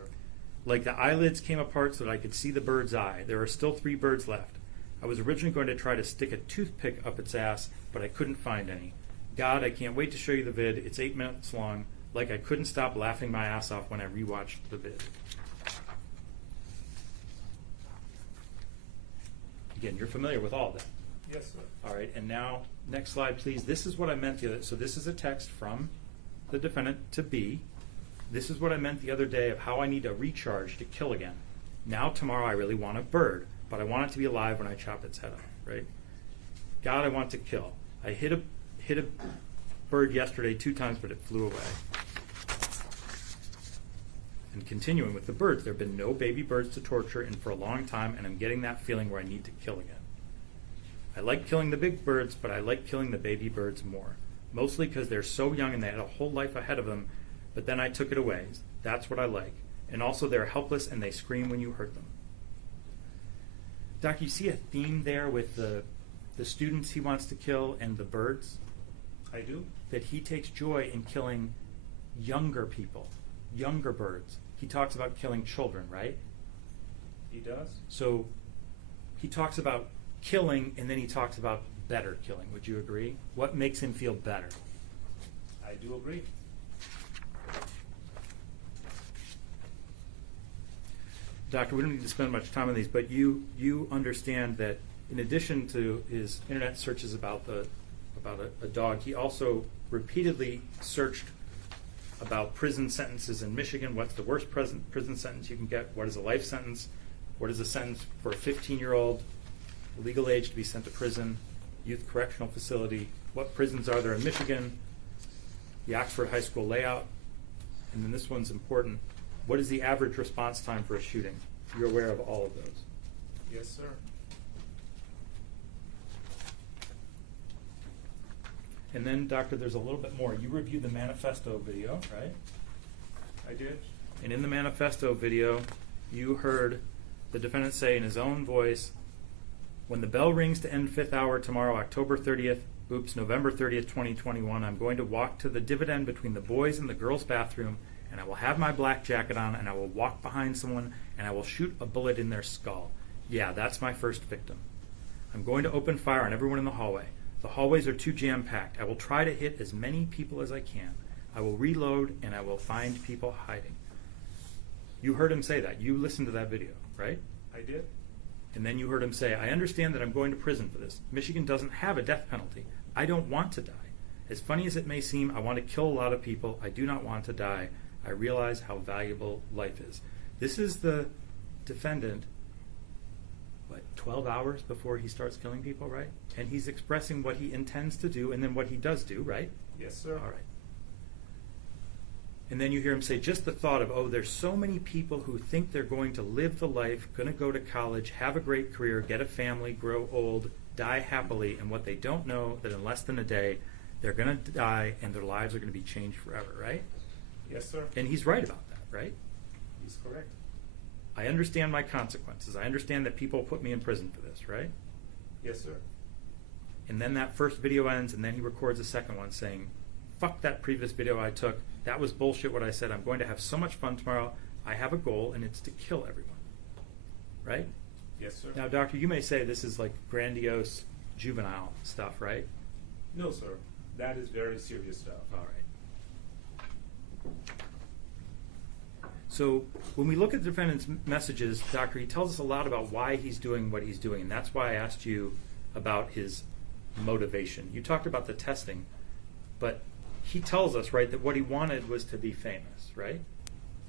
Like the eyelids came apart so that I could see the bird's eye. There are still 3 birds left. I was originally going to try to stick a toothpick up its ass, but I couldn't find any. God, I can't wait to show you the vid. It's 8 minutes long. Like I couldn't stop laughing my ass off when I rewatched the vid. Again, you're familiar with all that. Yes, sir. All right, and now, next slide, please. This is what I meant the other. So this is a text from the defendant to B. This is what I meant the other day of how I need a recharge to kill again. Now, tomorrow, I really want a bird, but I want it to be alive when I chop its head off, right? God, I want to kill. I hit a bird yesterday 2 times, but it flew away. And continuing with the birds, there have been no baby birds to torture in for a long time, and I'm getting that feeling where I need to kill again. I like killing the big birds, but I like killing the baby birds more. Mostly because they're so young and they had a whole life ahead of them, but then I took it away. That's what I like. And also they're helpless and they scream when you hurt them. Doc, you see a theme there with the students he wants to kill and the birds? I do. That he takes joy in killing younger people, younger birds. He talks about killing children, right? He does. So he talks about killing and then he talks about better killing. Would you agree? What makes him feel better? I do agree. Doctor, we don't need to spend much time on these, but you understand that in addition to his internet searches about a dog, he also repeatedly searched about prison sentences in Michigan. What's the worst prison sentence you can get? What is a life sentence? What is a sentence for a 15-year-old legal age to be sent to prison, youth correctional facility? What prisons are there in Michigan? The Oxford High School layout. And then this one's important. What is the average response time for a shooting? You're aware of all of those. Yes, sir. And then, Doctor, there's a little bit more. You reviewed the manifesto video, right? I did. And in the manifesto video, you heard the defendant say in his own voice, when the bell rings to end 5th hour tomorrow, October 30th, November 30th, 2021, I'm going to walk to the dividend between the boys and the girls' bathroom, and I will have my black jacket on, and I will walk behind someone, and I will shoot a bullet in their skull. Yeah, that's my first victim. I'm going to open fire on everyone in the hallway. The hallways are too jam-packed. I will try to hit as many people as I can. I will reload, and I will find people hiding. You heard him say that. You listened to that video, right? I did. And then you heard him say, I understand that I'm going to prison for this. Michigan doesn't have a death penalty. I don't want to die. As funny as it may seem, I want to kill a lot of people. I do not want to die. I realize how valuable life is. This is the defendant, 12 hours before he starts killing people, right? And he's expressing what he intends to do and then what he does do, right? Yes, sir. All right. And then you hear him say, just the thought of, oh, there's so many people who think they're going to live the life, going to go to college, have a great career, get a family, grow old, die happily, and what they don't know that in less than a day, they're going to die and their lives are going to be changed forever, right? Yes, sir. And he's right about that, right? He's correct. I understand my consequences. I understand that people put me in prison for this, right? Yes, sir. And then that first video ends, and then he records a second one saying, fuck that previous video I took. That was bullshit what I said. I'm going to have so much fun tomorrow. I have a goal, and it's to kill everyone. Right? Yes, sir. Now, Doctor, you may say this is like grandiose juvenile stuff, right? No, sir. That is very serious stuff. All right. So when we look at the defendant's messages, Doctor, he tells us a lot about why he's doing what he's doing, and that's why I asked you about his motivation. You talked about the testing, but he tells us, right, that what he wanted was to be famous, right?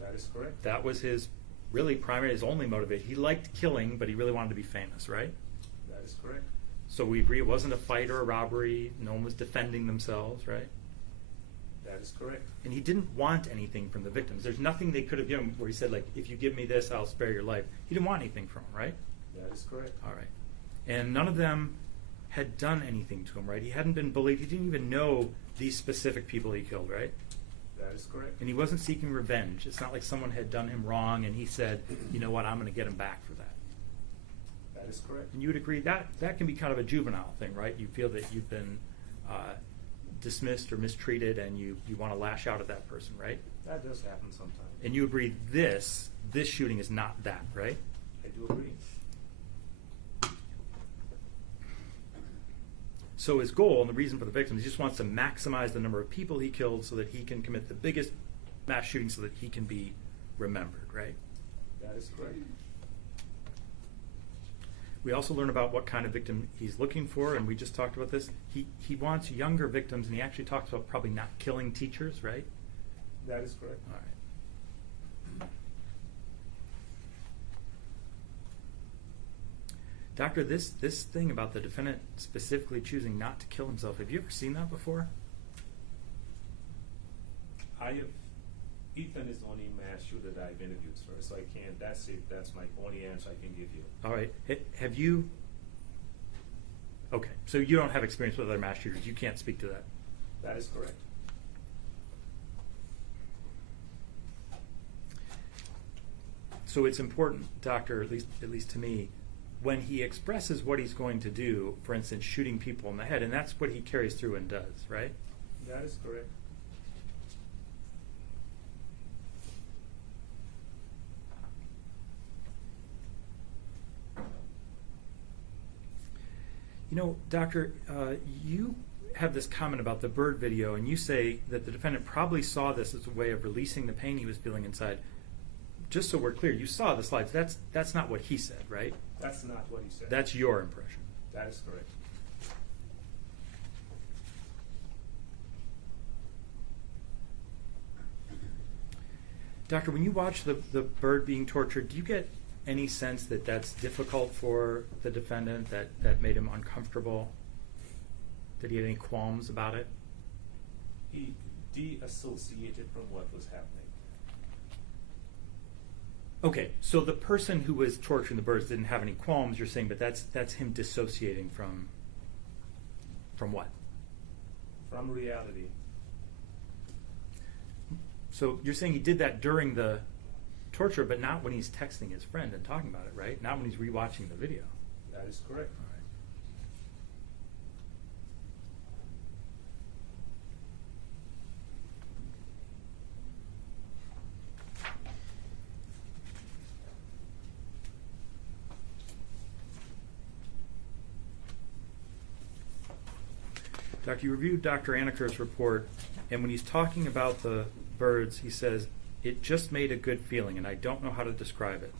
That is correct. That was his really primary, his only motivation. He liked killing, but he really wanted to be famous, right? That is correct. So we agree it wasn't a fight or a robbery. No one was defending themselves, right? That is correct. And he didn't want anything from the victims. There's nothing they could have given where he said, like, if you give me this, I'll spare your life. He didn't want anything from them, right? That is correct. All right. And none of them had done anything to him, right? He hadn't been bullied. He didn't even know these specific people he killed, right? That is correct. And he wasn't seeking revenge. It's not like someone had done him wrong and he said, you know what, I'm going to get him back for that. That is correct. And you would agree that can be kind of a juvenile thing, right? You feel that you've been dismissed or mistreated and you want to lash out at that person, right? That does happen sometimes. And you agree this shooting is not that, right? I do agree. So his goal and the reason for the victims, he just wants to maximize the number of people he killed so that he can commit the biggest mass shooting so that he can be remembered, right? That is correct. We also learn about what kind of victim he's looking for, and we just talked about this. He wants younger victims, and he actually talks about probably not killing teachers, right? That is correct. All right. Doctor, this thing about the defendant specifically choosing not to kill himself, have you ever seen that before? Ethan is the only mass shooter that I've interviewed, sir, so I can't, that's it, that's my only answer I can give you. All right. Have you... Okay, so you don't have experience with other mass shooters. You can't speak to that. That is correct. So it's important, Doctor, at least to me, when he expresses what he's going to do, for instance, shooting people in the head, and that's what he carries through and does, right? That is correct. You know, Doctor, you have this comment about the bird video, and you say that the defendant probably saw this as a way of releasing the pain he was feeling inside. Just so we're clear, you saw the slides. That's not what he said, right? That's not what he said. That's your impression. That is correct. Doctor, when you watch the bird being tortured, do you get any sense that that's difficult for the defendant, that made him uncomfortable? Did he have any qualms about it? He de-associated from what was happening. Okay, so the person who was torturing the birds didn't have any qualms, you're saying, but that's him dissociating from what? From reality. So you're saying he did that during the torture, but not when he's texting his friend and talking about it, right? Not when he's rewatching the video. That is correct. All right. Doctor, you reviewed Dr. Aniker's report, and when he's talking about the birds, he says, "It just made a good feeling, and I don't know how to describe it.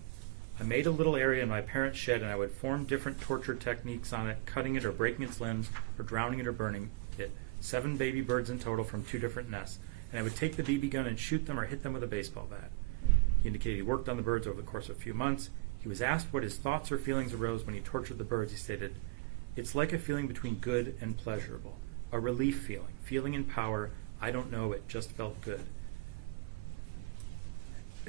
I made a little area in my parents' shed, and I would form different torture techniques on it, cutting it or breaking its limbs, or drowning it or burning it. 7 baby birds in total from 2 different nests. And I would take the BB gun and shoot them or hit them with a baseball bat." He indicated he worked on the birds over the course of a few months. He was asked what his thoughts or feelings arose when he tortured the birds. He stated, "It's like a feeling between good and pleasurable. A relief feeling in power. I don't know, it just felt good."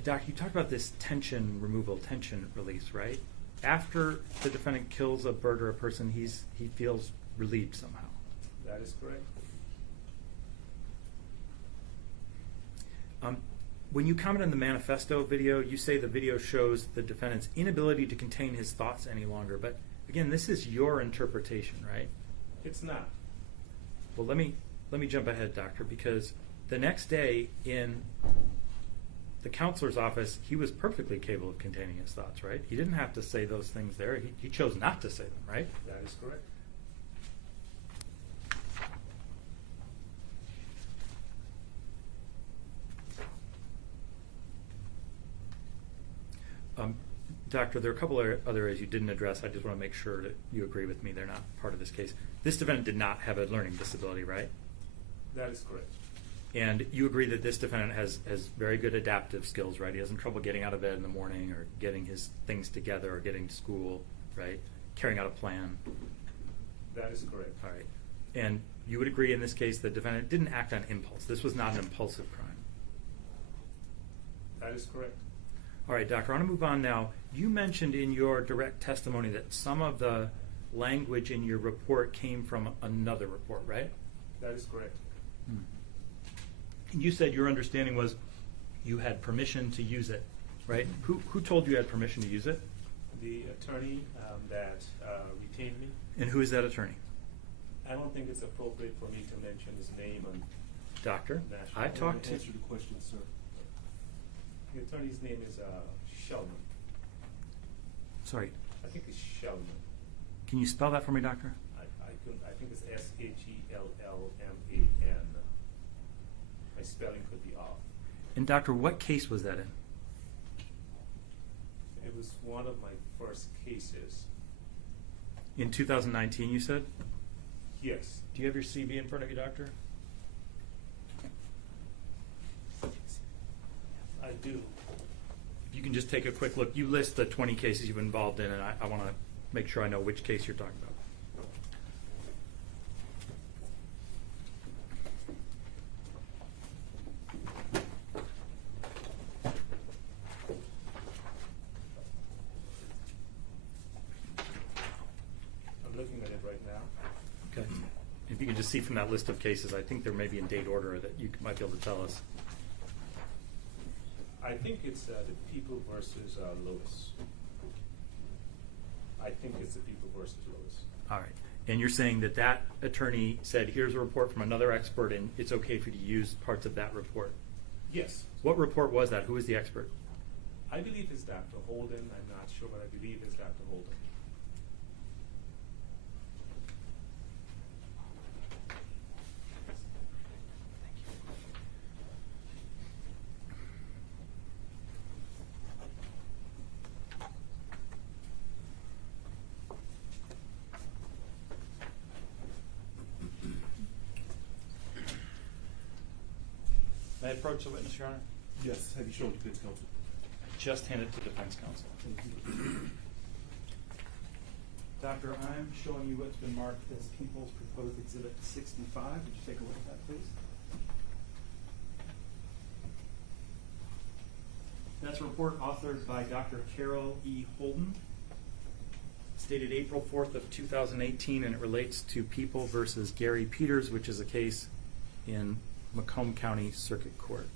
Doc, you talked about this tension removal, tension release, right? After the defendant kills a bird or a person, he feels relieved somehow. That is correct. When you comment on the manifesto video, you say the video shows the defendant's inability to contain his thoughts any longer. But again, this is your interpretation, right? It's not. Well, let me jump ahead, Doctor, because the next day in the counselor's office, he was perfectly capable of containing his thoughts, right? He didn't have to say those things there. He chose not to say them, right? That is correct. Doctor, there are a couple of other areas you didn't address. I just want to make sure that you agree with me. They're not part of this case. This defendant did not have a learning disability, right? That is correct. And you agree that this defendant has very good adaptive skills, right? He has no trouble getting out of bed in the morning or getting his things together or getting to school, right? Carrying out a plan. That is correct. All right. And you would agree in this case the defendant didn't act on impulse. This was not an impulsive crime. That is correct. All right, Doctor, I want to move on now. You mentioned in your direct testimony that some of the language in your report came from another report, right? That is correct. You said your understanding was you had permission to use it, right? Who told you had permission to use it? The attorney that retained me. And who is that attorney? I don't think it's appropriate for me to mention his name on Doctor, national. I talked to. Answer the question, sir. The attorney's name is Sheldon. Sorry, I think it's Sheldon. can you spell that for me, Doctor? I think it's Shellman. My spelling could be off. And Doctor, what case was that in? It was one of my first cases. In 2019, you said? Yes. Do you have your CV in front of you, Doctor? I do. If you can just take a quick look. You list the 20 cases you've been involved in, and I want to make sure I know which case you're talking about. I'm looking at it right now. Okay. If you can just see from that list of cases, I think there may be in date order that you might be able to tell us. I think it's the People versus Lewis. I think it's the People versus Lewis. All right. And you're saying that that attorney said, here's a report from another expert, and it's okay for you to use parts of that report. Yes. What report was that? Who was the expert? I believe it's Dr. Holden. I'm not sure, but I believe it's Dr. Holden. May I approach the witness, Your Honor? Yes, have you shown defense counsel? Just hand it to defense counsel. Doctor, I'm showing you what's been marked as People's Proposed Exhibit 65. Would you take a look at that, please? That's a report authored by Dr. Carol E. Holden, stated April 4th of 2018, and it relates to People versus Gary Peters, which is a case in Macomb County Circuit Court.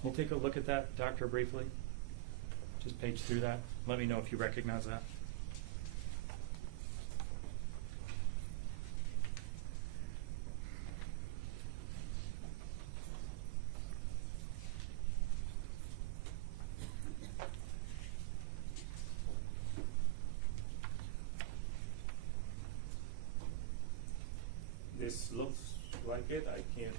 Can you take a look at that, Doctor, briefly? Just page through that. Let me know if you recognize that. This looks like it. I can't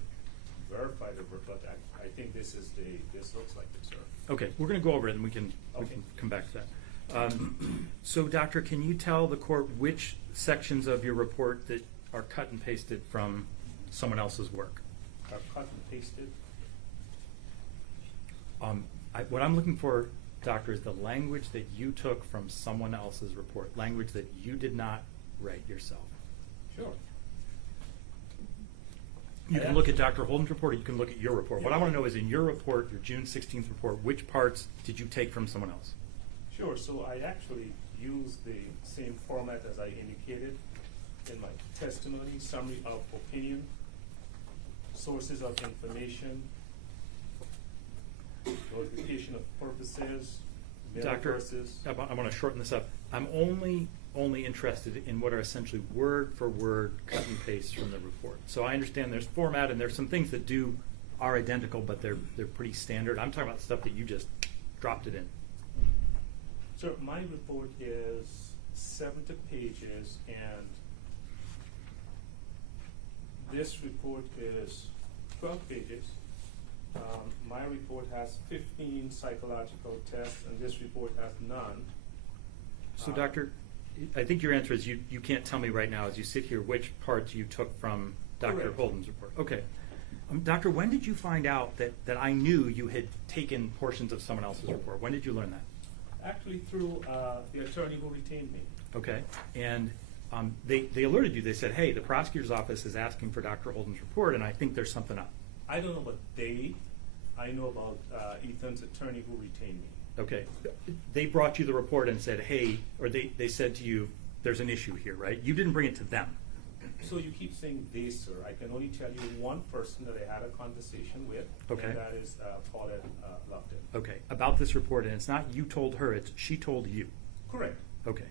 verify the report, but I think this looks like it, sir. Okay, we're going to go over it and we can Okay. come back to that. So, Doctor, can you tell the court which sections of your report that are cut and pasted from someone else's work? Cut and pasted. What I'm looking for, Doctor, is the language that you took from someone else's report, language that you did not write yourself. Sure. You can look at Dr. Holden's report, or you can look at your report. What I want to know is, in your report, your June 16th report, which parts did you take from someone else? Sure. So I actually used the same format as I indicated in my testimony: summary of opinion, sources of information, notification of purposes, mail Doctor, versus. I want to shorten this up. I'm only interested in what are essentially word for word cut and paste from the report. So I understand there's format and there's some things that are identical, but they're pretty standard. I'm talking about stuff that you just dropped it in. So my report is 70 pages, and this report is 12 pages. My report has 15 psychological tests, and this report has none. So, Doctor, I think your answer is you can't tell me right now as you sit here which parts you took from Dr. Correct. Holden's report. Okay. Doctor, when did you find out that I knew you had taken portions of someone else's report? When did you learn that? Actually, through the attorney who retained me. Okay. And they alerted you. They said, hey, the prosecutor's office is asking for Dr. Holden's report, and I think there's something up. I don't know about they. I know about Ethan's attorney who retained me. Okay. They brought you the report and said, hey, or they said to you, there's an issue here, right? You didn't bring it to them. So you keep saying they, sir. I can only tell you one person that I had a conversation with. Okay. And that is Paulette Lupton. Okay, about this report, and it's not you told her, it's she told you. Correct. Okay.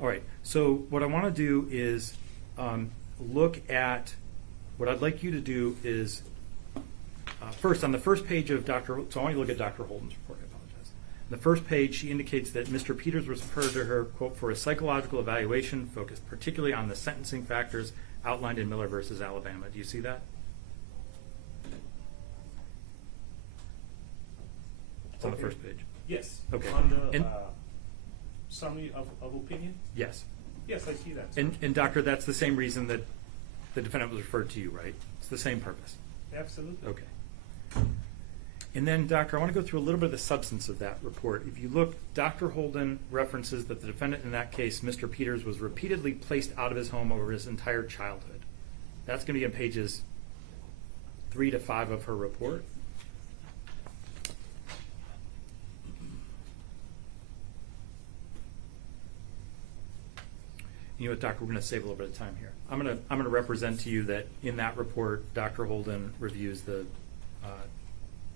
All right, so what I want to do is look at, what I'd like you to do is, first, on the first page of so I want you to look at Dr. Holden's report, I apologize. On the first page, she indicates that Mr. Peters referred to her, quote, for a psychological evaluation focused particularly on the sentencing factors outlined in Miller versus Alabama. Do you see that? It's on the Okay. first page. Yes. Okay. Under And- summary of opinion? Yes. Yes, I see that, sir. And doctor, that's the same reason that the defendant was referred to you, right? It's the same purpose. Absolutely. Okay. And then, doctor, I want to go through a little bit of the substance of that report. If you look, Dr. Holden references that the defendant in that case, Mr. Peters, was repeatedly placed out of his home over his entire childhood. That's going to be on pages 3 to 5 of her report. You know what, Doctor, we're going to save a little bit of time here. I'm going to represent to you that in that report, Dr. Holden reviews the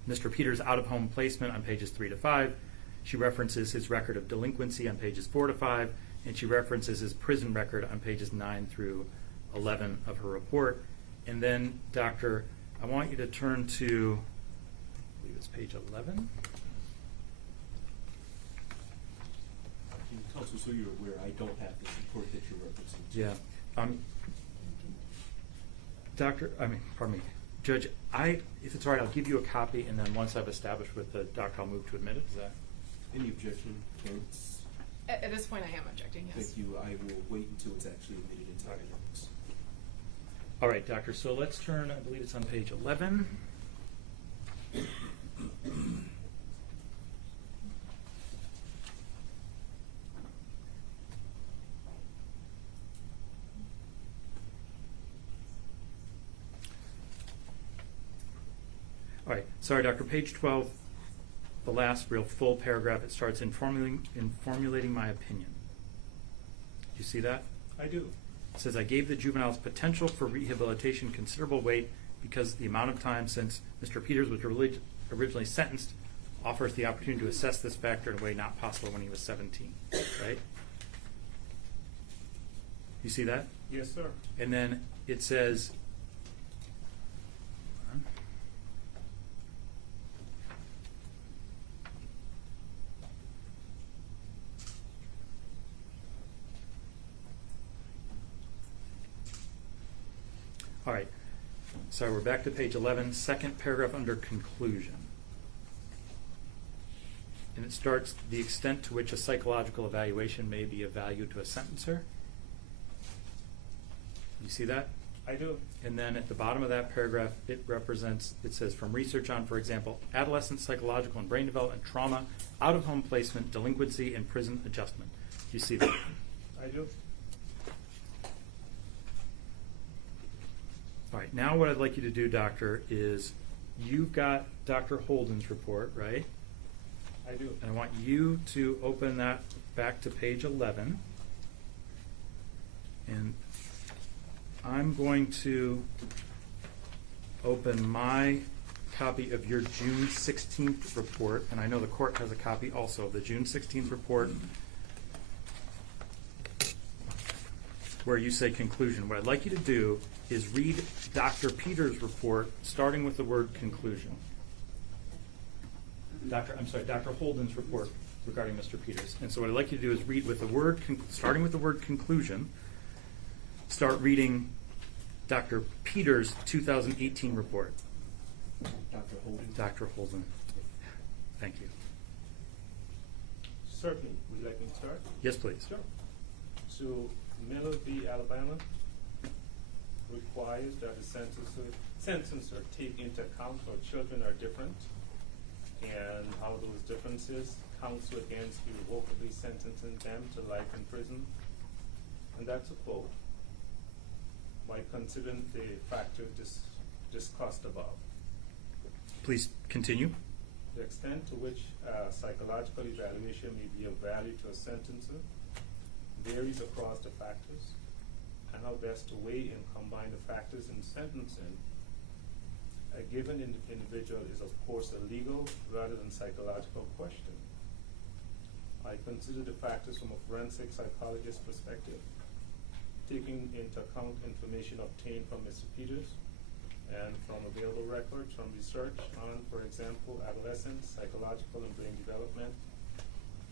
Mr. Peters' out-of-home placement on pages 3 to 5. She references his record of delinquency on pages 4 to 5, and she references his prison record on pages 9 through 11 of her report. And then, Doctor, I want you to turn to, I believe it's page 11. Counsel, so you're aware, I don't have this report that you're referencing. Yeah. Pardon me, Judge, if it's all right, I'll give you a copy, and then once I've established with the doctor, I'll move to admit it. Is that? Any objection? Thanks. At this point, I am objecting, yes. Thank you. I will wait until it's actually admitted into our notes. All right, doctor, so let's turn, I believe it's on page 11. All right, sorry, doctor, page 12, the last real full paragraph, it starts in formulating my opinion. Do you see that? I do. It says, I gave the juvenile's potential for rehabilitation considerable weight because the amount of time since Mr. Peters was originally sentenced offers the opportunity to assess this factor in a way not possible when he was 17, right? You see that? Yes, sir. And then it says, all right, sorry, we're back to page 11, second paragraph under conclusion. And it starts, the extent to which a psychological evaluation may be of value to a sentencer. You see that? I do. And then at the bottom of that paragraph, it says, from research on, for example, adolescent psychological and brain development, trauma, out-of-home placement, delinquency, and prison adjustment. Do you see that? I do. All right, now what I'd like you to do, doctor, is you've got Dr. Holden's report, right? I do. And I want you to open that back to page 11. And I'm going to open my copy of your June 16th report, and I know the court has a copy also of the June 16th report where you say conclusion. What I'd like you to do is read Dr. Peters' report starting with the word conclusion. Dr. Holden's report regarding Mr. Peters. And so what I'd like you to do is read with the word, starting with the word conclusion, start reading Dr. Peters' 2018 report. Dr. Holden. Dr. Holden. Thank you. Certainly. Would you like me to start? Yes, please. Sure. So, Miller v. Alabama requires that the sentencer take into account how children are different and how those differences counsel against irrevocably sentencing them to life in prison. And that's a quote. By considering the factors discussed above. Please continue. The extent to which psychological evaluation may be of value to a sentencer varies across the factors, and how best to weigh and combine the factors in sentencing a given individual is of course a legal rather than psychological question. I consider the factors from a forensic psychologist's perspective, taking into account information obtained from Mr. Peters and from available records from research on, for example, adolescence, psychological and brain development,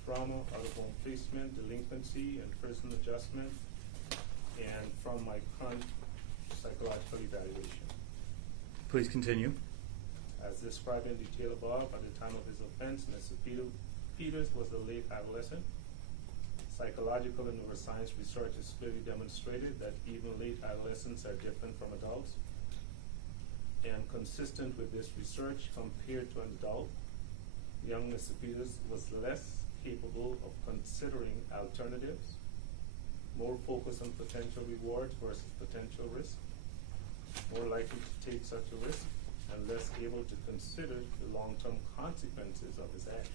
trauma, out-of-home placement, delinquency, and prison adjustment, and from my current psychological evaluation. Please continue. As described in detail above, at the time of his offense, Mr. Peters was a late adolescent. Psychological and neuroscience research has clearly demonstrated that even late adolescents are different from adults. And consistent with this research, compared to an adult, young Mr. Peters was less capable of considering alternatives, more focused on potential rewards versus potential risk, more likely to take such a risk, and less able to consider the long-term consequences of his actions.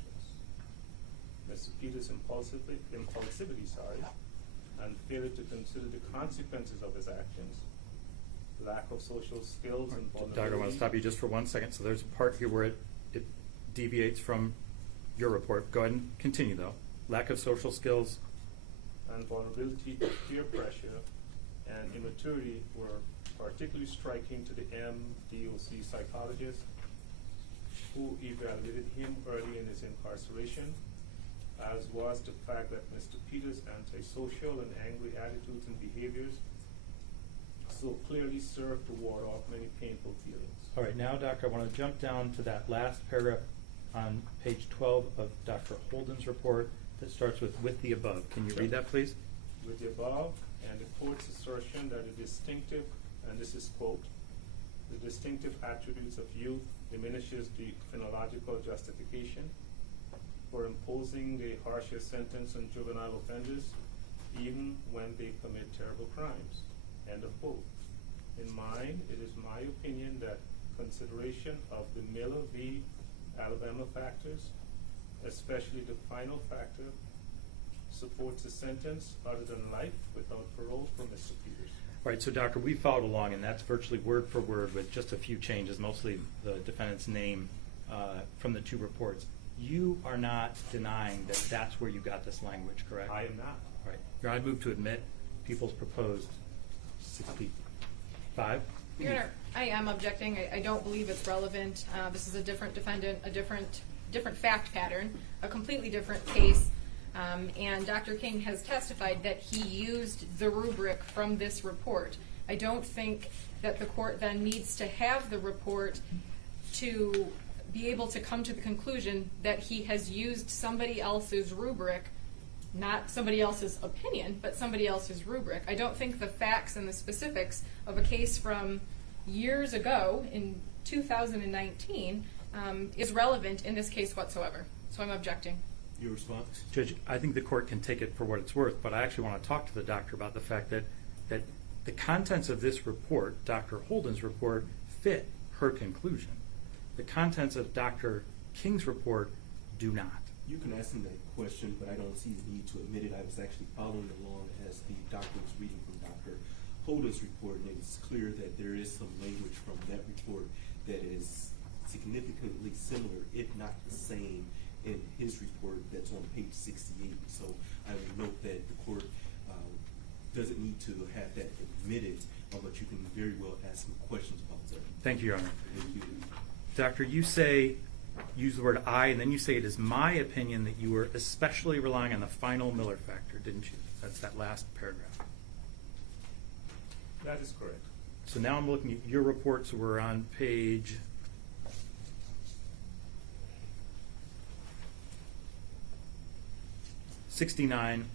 Mr. Peters' impulsivity, and failure to consider the consequences of his actions, lack of social skills and vulnerability. Doctor, I want to stop you just for 1 second. So there's a part here where it deviates from your report. Go ahead and continue, though. Lack of social skills. And vulnerability to peer pressure and immaturity were particularly striking to the MDOC psychologist who evaluated him early in his incarceration, as was the fact that Mr. Peters' antisocial and angry attitudes and behaviors so clearly served to ward off many painful feelings. All right, now, Doctor, I want to jump down to that last paragraph on page 12 of Dr. Holden's report that starts with the above. Can you read that, please? With the above and the court's assertion that the distinctive, and this is quote, the distinctive attributes of youth diminishes the phenological justification for imposing a harsher sentence on juvenile offenders even when they commit terrible crimes. End of quote. In mine, it is my opinion that consideration of the Miller v. Alabama factors, especially the final factor, supports a sentence other than life without parole for Mr. Peters. All right, so Doctor, we followed along, and that's virtually word for word with just a few changes, mostly the defendant's name from the two reports. You are not denying that that's where you got this language, correct? I am not. All right. I move to admit People's proposed 65. Your Honor, I am objecting. I don't believe it's relevant. This is a different defendant, a different fact pattern, a completely different case. And Dr. King has testified that he used the rubric from this report. I don't think that the court then needs to have the report to be able to come to the conclusion that he has used somebody else's rubric, not somebody else's opinion, but somebody else's rubric. I don't think the facts and the specifics of a case from years ago in 2019 is relevant in this case whatsoever. So I'm objecting. Your response? Judge, I think the court can take it for what it's worth, but I actually want to talk to the doctor about the fact that the contents of this report, Dr. Holden's report, fit her conclusion. The contents of Dr. King's report do not. You can ask him that question, but I don't see the need to admit it. I was actually following along as the doctor was reading from Dr. Holden's report, and it's clear that there is some language from that report that is significantly similar, if not the same, in his report that's on page 68. So I would note that the court doesn't need to have that admitted, but you can very well ask him questions about that. Thank you, Your Honor. Thank you. Doctor, you use the word I, and then you say it is my opinion that you were especially relying on the final Miller factor, didn't you? That's that last paragraph. That is correct. So now I'm looking at your reports. We're on page 69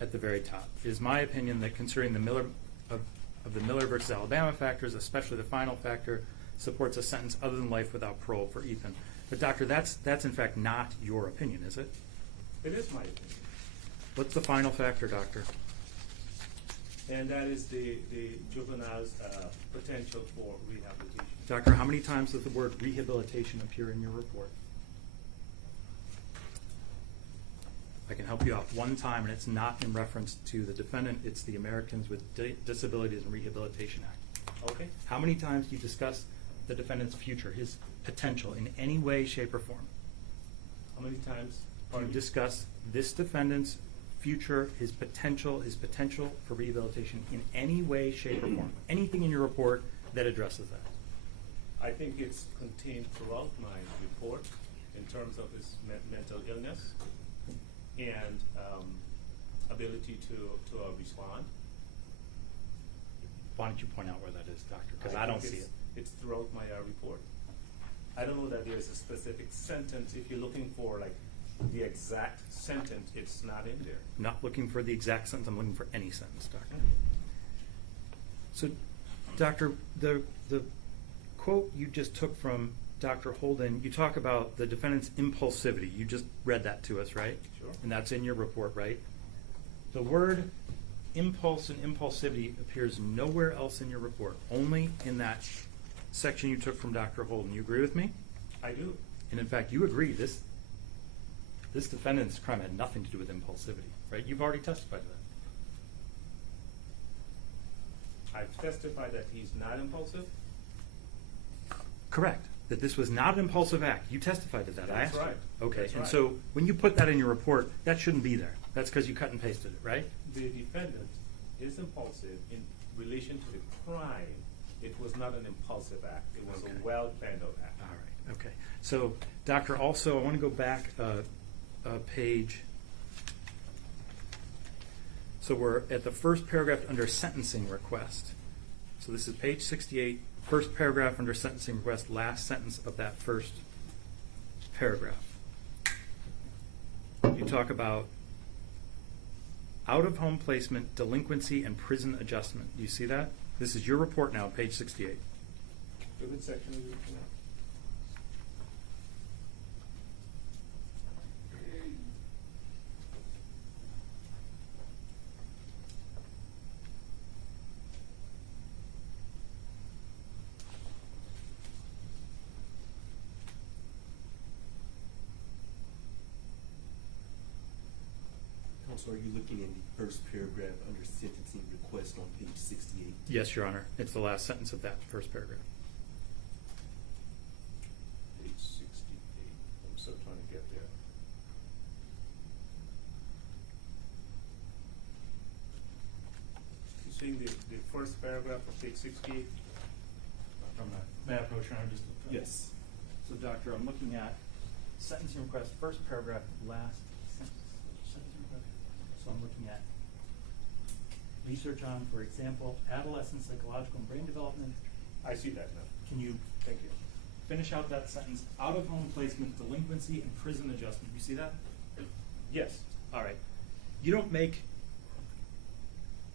at the very top. It is my opinion that considering the Miller of the Miller versus Alabama factors, especially the final factor, supports a sentence other than life without parole for Ethan. But doctor, that's in fact not your opinion, is it? It is my opinion. What's the final factor, doctor? And that is the juvenile's potential for rehabilitation. Doctor, how many times does the word rehabilitation appear in your report? I can help you out one time, and it's not in reference to the defendant, it's the Americans with Disabilities and Rehabilitation Act. Okay? How many times do you discuss the defendant's future, his potential in any way, shape, or form? How many times? Do you discuss this defendant's future, his potential for rehabilitation in any way, shape, or form? Anything in your report that addresses that? I think it's contained throughout my report in terms of his mental illness and ability to respond. Why don't you point out where that is, doctor? Because I think don't see it's- it. It's throughout my report. I don't know that there's a specific sentence. If you're looking for like the exact sentence, it's not in there. I'm not looking for the exact sentence, I'm looking for any sentence, doctor. So, doctor, the quote you just took from Dr. Holden, you talk about the defendant's impulsivity. You just read that to us, right? Sure. And that's in your report, right? The word impulse and impulsivity appears nowhere else in your report, only in that section you took from Dr. Holden. You agree with me? I do. And in fact, you agree this defendant's crime had nothing to do with impulsivity, right? You've already testified to that. I've testified that he's not impulsive. Correct. That this was not an impulsive act. You testified to that. I That's asked you. right. Okay. That's And right. so when you put that in your report, that shouldn't be there. That's because you cut and pasted it, right? The defendant is impulsive in relation to the crime. It was not an impulsive act. It was Okay. a well-planned out act. All right. Okay. So, doctor, also I want to go back a page. So we're at the first paragraph under sentencing request. So this is page 68, first paragraph under sentencing request, last sentence of that first paragraph. You talk about out-of-home placement, delinquency, and prison adjustment. Do you see that? This is your report now, page 68. Which section are you looking at? Counselor, are you looking in the first paragraph under sentencing request on page 68? Yes, Your Honor. It's the last sentence of that first paragraph. Page 68. I'm still trying to get there. You seeing the first paragraph of page 68? May I approach, Your Honor? Just Yes. So, Doctor, I'm looking at sentencing request, first paragraph, last sentence. Sentencing request. So I'm looking at research on, for example, adolescent psychological and brain development. I see that now. Can you Thank you. finish out that sentence? Out-of-home placement, delinquency, and prison adjustment. You see that? Yes. All right. You don't make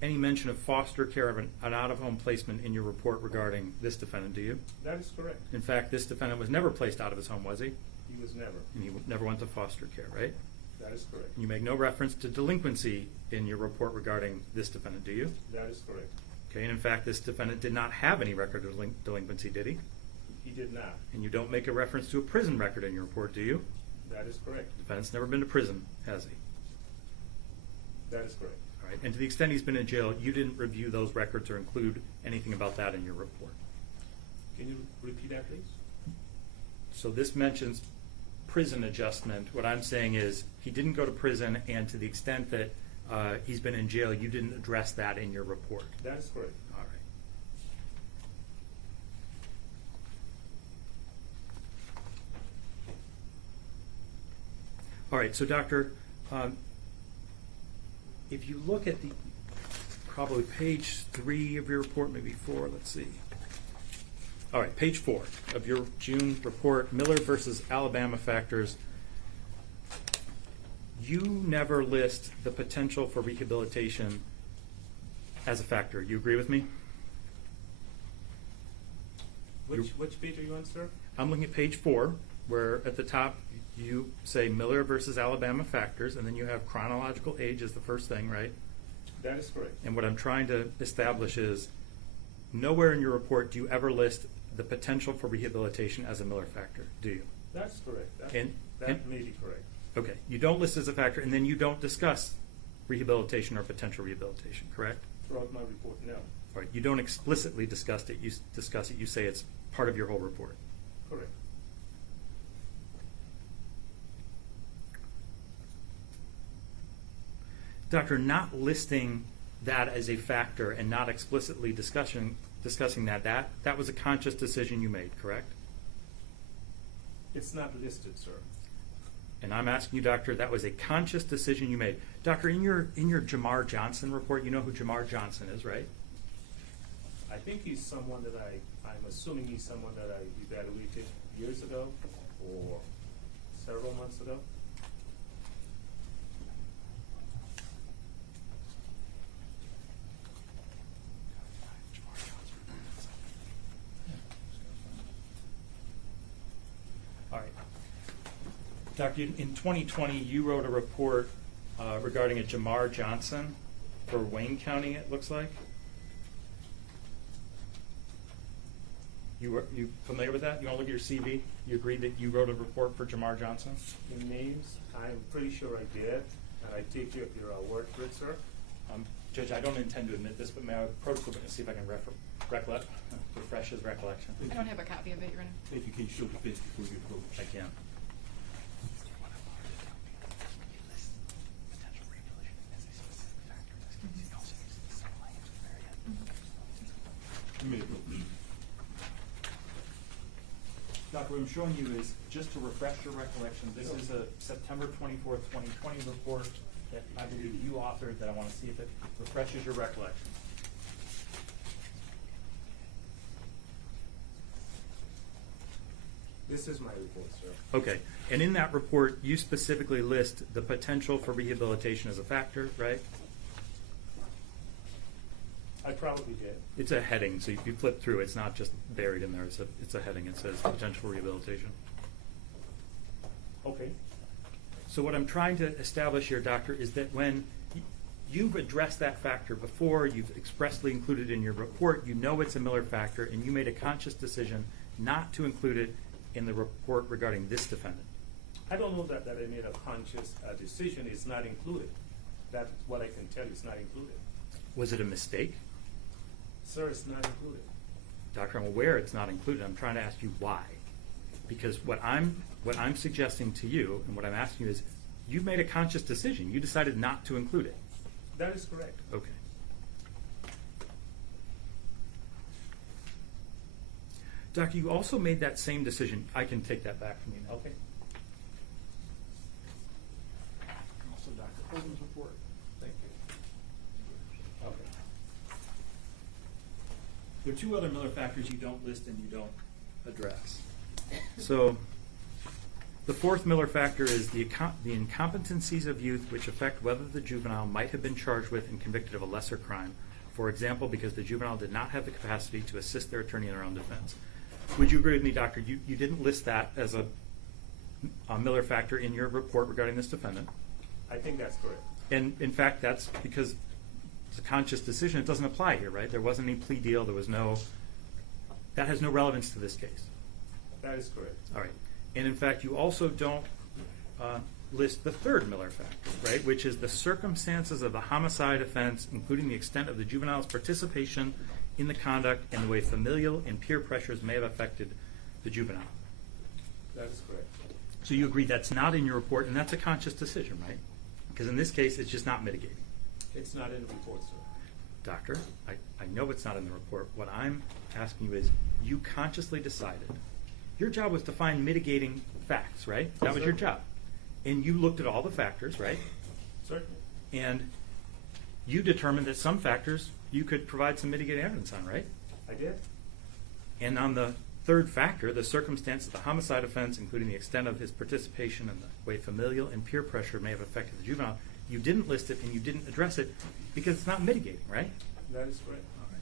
any mention of foster care of an out-of-home placement in your report regarding this defendant, do you? That is correct. In fact, this defendant was never placed out of his home, was he? He was never. And he never went to foster care, right? That is correct. You make no reference to delinquency in your report regarding this defendant, do you? That is correct. Okay, and in fact, this defendant did not have any record of delinquency, did he? He did not. And you don't make a reference to a prison record in your report, do you? That is correct. The defendant's never been to prison, has he? That is correct. All right, and to the extent he's been in jail, you didn't review those records or include anything about that in your report. Can you repeat that, please? So this mentions prison adjustment. What I'm saying is he didn't go to prison, and to the extent that he's been in jail, you didn't address that in your report. That is correct. All right. All right, so doctor, if you look at the, probably page 3 of your report, maybe 4, let's see. All right, page 4 of your June report, Miller versus Alabama factors. You never list the potential for rehabilitation as a factor. You agree with me? Which page are you on, sir? I'm looking at page 4, where at the top you say Miller versus Alabama factors, and then you have chronological age as the first thing, right? That is correct. And what I'm trying to establish is nowhere in your report do you ever list the potential for rehabilitation as a Miller factor, do you? That's correct. And- That and- may be correct. Okay, you don't list as a factor, and then you don't discuss rehabilitation or potential rehabilitation, correct? Throughout my report, no. All right, you don't explicitly discuss it, you say it's part of your whole report. Correct. Doctor, not listing that as a factor and not explicitly discussing that was a conscious decision you made, correct? It's not listed, sir. And I'm asking you, doctor, that was a conscious decision you made. Doctor, in your Jamar Johnson report, you know who Jamar Johnson is, right? I think he's someone that I'm assuming he's someone that I evaluated years ago or several months ago. All right. Doctor, in 2020, you wrote a report regarding a Jamar Johnson for Wayne County, it looks like. You familiar with that? You want to look at your CV? You agreed that you wrote a report for Jamar Johnson? The names, I'm pretty sure I did, and I take your word for it, sir. Judge, I don't intend to admit this, but may I approach the witness, see if I can refresh his recollection? I don't have a copy of it, Your Honor. If you can show defense before you approach. I can. You may approach. Doctor, what I'm showing you is, just to refresh your recollection, this is a September 24th, 2020 report that I believe you authored, that I want to see if it refreshes your recollection. This is my report, sir. Okay, and in that report, you specifically list the potential for rehabilitation as a factor, right? I probably did. It's a heading, so if you flip through, it's not just buried in there, it's a heading, it says potential rehabilitation. Okay. So what I'm trying to establish here, doctor, is that when you've addressed that factor before, you've expressly included it in your report, you know it's a Miller factor, and you made a conscious decision not to include it in the report regarding this defendant. I don't know that I made a conscious decision. It's not included. That's what I can tell you. It's not included. Was it a mistake? Sir, it's not included. Doctor, I'm aware it's not included. I'm trying to ask you why. Because what I'm suggesting to you, and what I'm asking you is, you made a conscious decision. You decided not to include it. That is correct. Okay. Doctor, you also made that same decision. I can take that back from you now. Okay. Also, Dr. Holden's report. Thank you. Okay. There are two other Miller factors you don't list and you don't address. So, the fourth Miller factor is the incompetencies of youth which affect whether the juvenile might have been charged with and convicted of a lesser crime. For example, because the juvenile did not have the capacity to assist their attorney in their own defense. Would you agree with me, Doctor? You didn't list that as a Miller factor in your report regarding this defendant. I think that's correct. And in fact, that's because it's a conscious decision. It doesn't apply here, right? There wasn't any plea deal. There was that has no relevance to this case. That is correct. All right. And in fact, you also don't list the third Miller factor, right, which is the circumstances of the homicide offense, including the extent of the juvenile's participation in the conduct and the way familial and peer pressures may have affected the juvenile. That is correct. So you agree that's not in your report, and that's a conscious decision, right? Because in this case, it's just not mitigating. It's not in the report, sir. Doctor, I know it's not in the report. What I'm asking you is, you consciously decided. Your job was to find mitigating facts, right? That was your job. And you looked at all the factors, right? Certainly. And you determined that some factors you could provide some mitigating evidence on, right? I did. And on the third factor, the circumstance of the homicide offense, including the extent of his participation and the way familial and peer pressure may have affected the juvenile, you didn't list it and you didn't address it because it's not mitigating, right? That is correct. All right.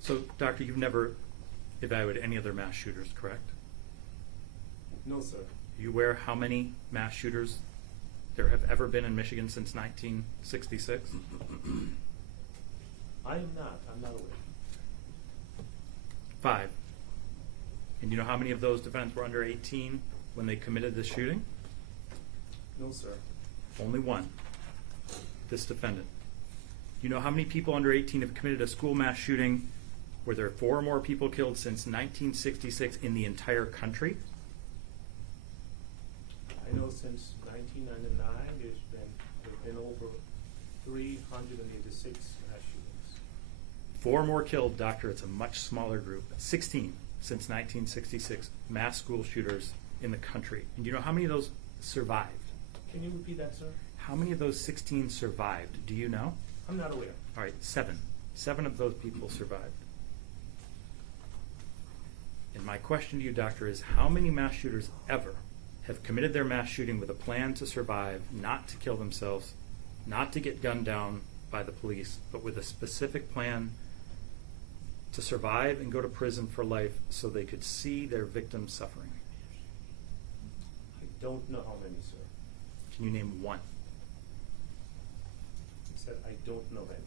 So, Doctor, you've never evaluated any other mass shooters, correct? No, sir. Are you aware how many mass shooters there have ever been in Michigan since 1966? I'm not aware. 5. And you know how many of those defendants were under 18 when they committed the shooting? No, sir. Only one. This defendant. You know how many people under 18 have committed a school mass shooting where there are 4 or more people killed since 1966 in the entire country? I know since 1999, there've been over 386 mass shootings. 4 more killed, doctor. It's a much smaller group. 16 since 1966 mass school shooters in the country. And you know how many of those survived? Can you repeat that, sir? How many of those 16 survived? Do you know? I'm not aware. All right, 7. 7 of those people survived. And my question to you, doctor, is how many mass shooters ever have committed their mass shooting with a plan to survive, not to kill themselves, not to get gunned down by the police, but with a specific plan to survive and go to prison for life so they could see their victims suffering? I don't know how many, sir. Can you name one? He said, I don't know any.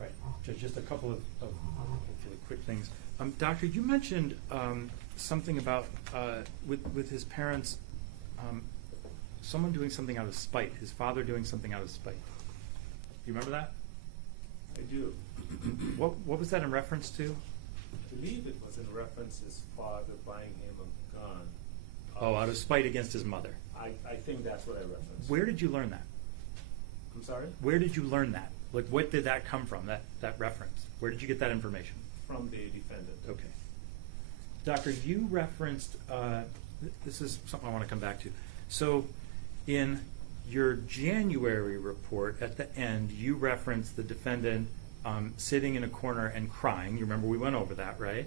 Right. Just a couple of hopefully quick things. Doctor, you mentioned something about with his parents, someone doing something out of spite. His father doing something out of spite. You remember that? I do. What was that in reference to? I believe it was in reference to his father buying him a gun. Oh, out of spite against his mother. I think that's what I referenced. Where did you learn that? I'm sorry? Where did you learn that? Like, what did that come from? That reference. Where did you get that information? From the defendant. Okay. Doctor, you referenced, this is something I want to come back to. So in your January report, at the end, you referenced the defendant sitting in a corner and crying. You remember we went over that, right?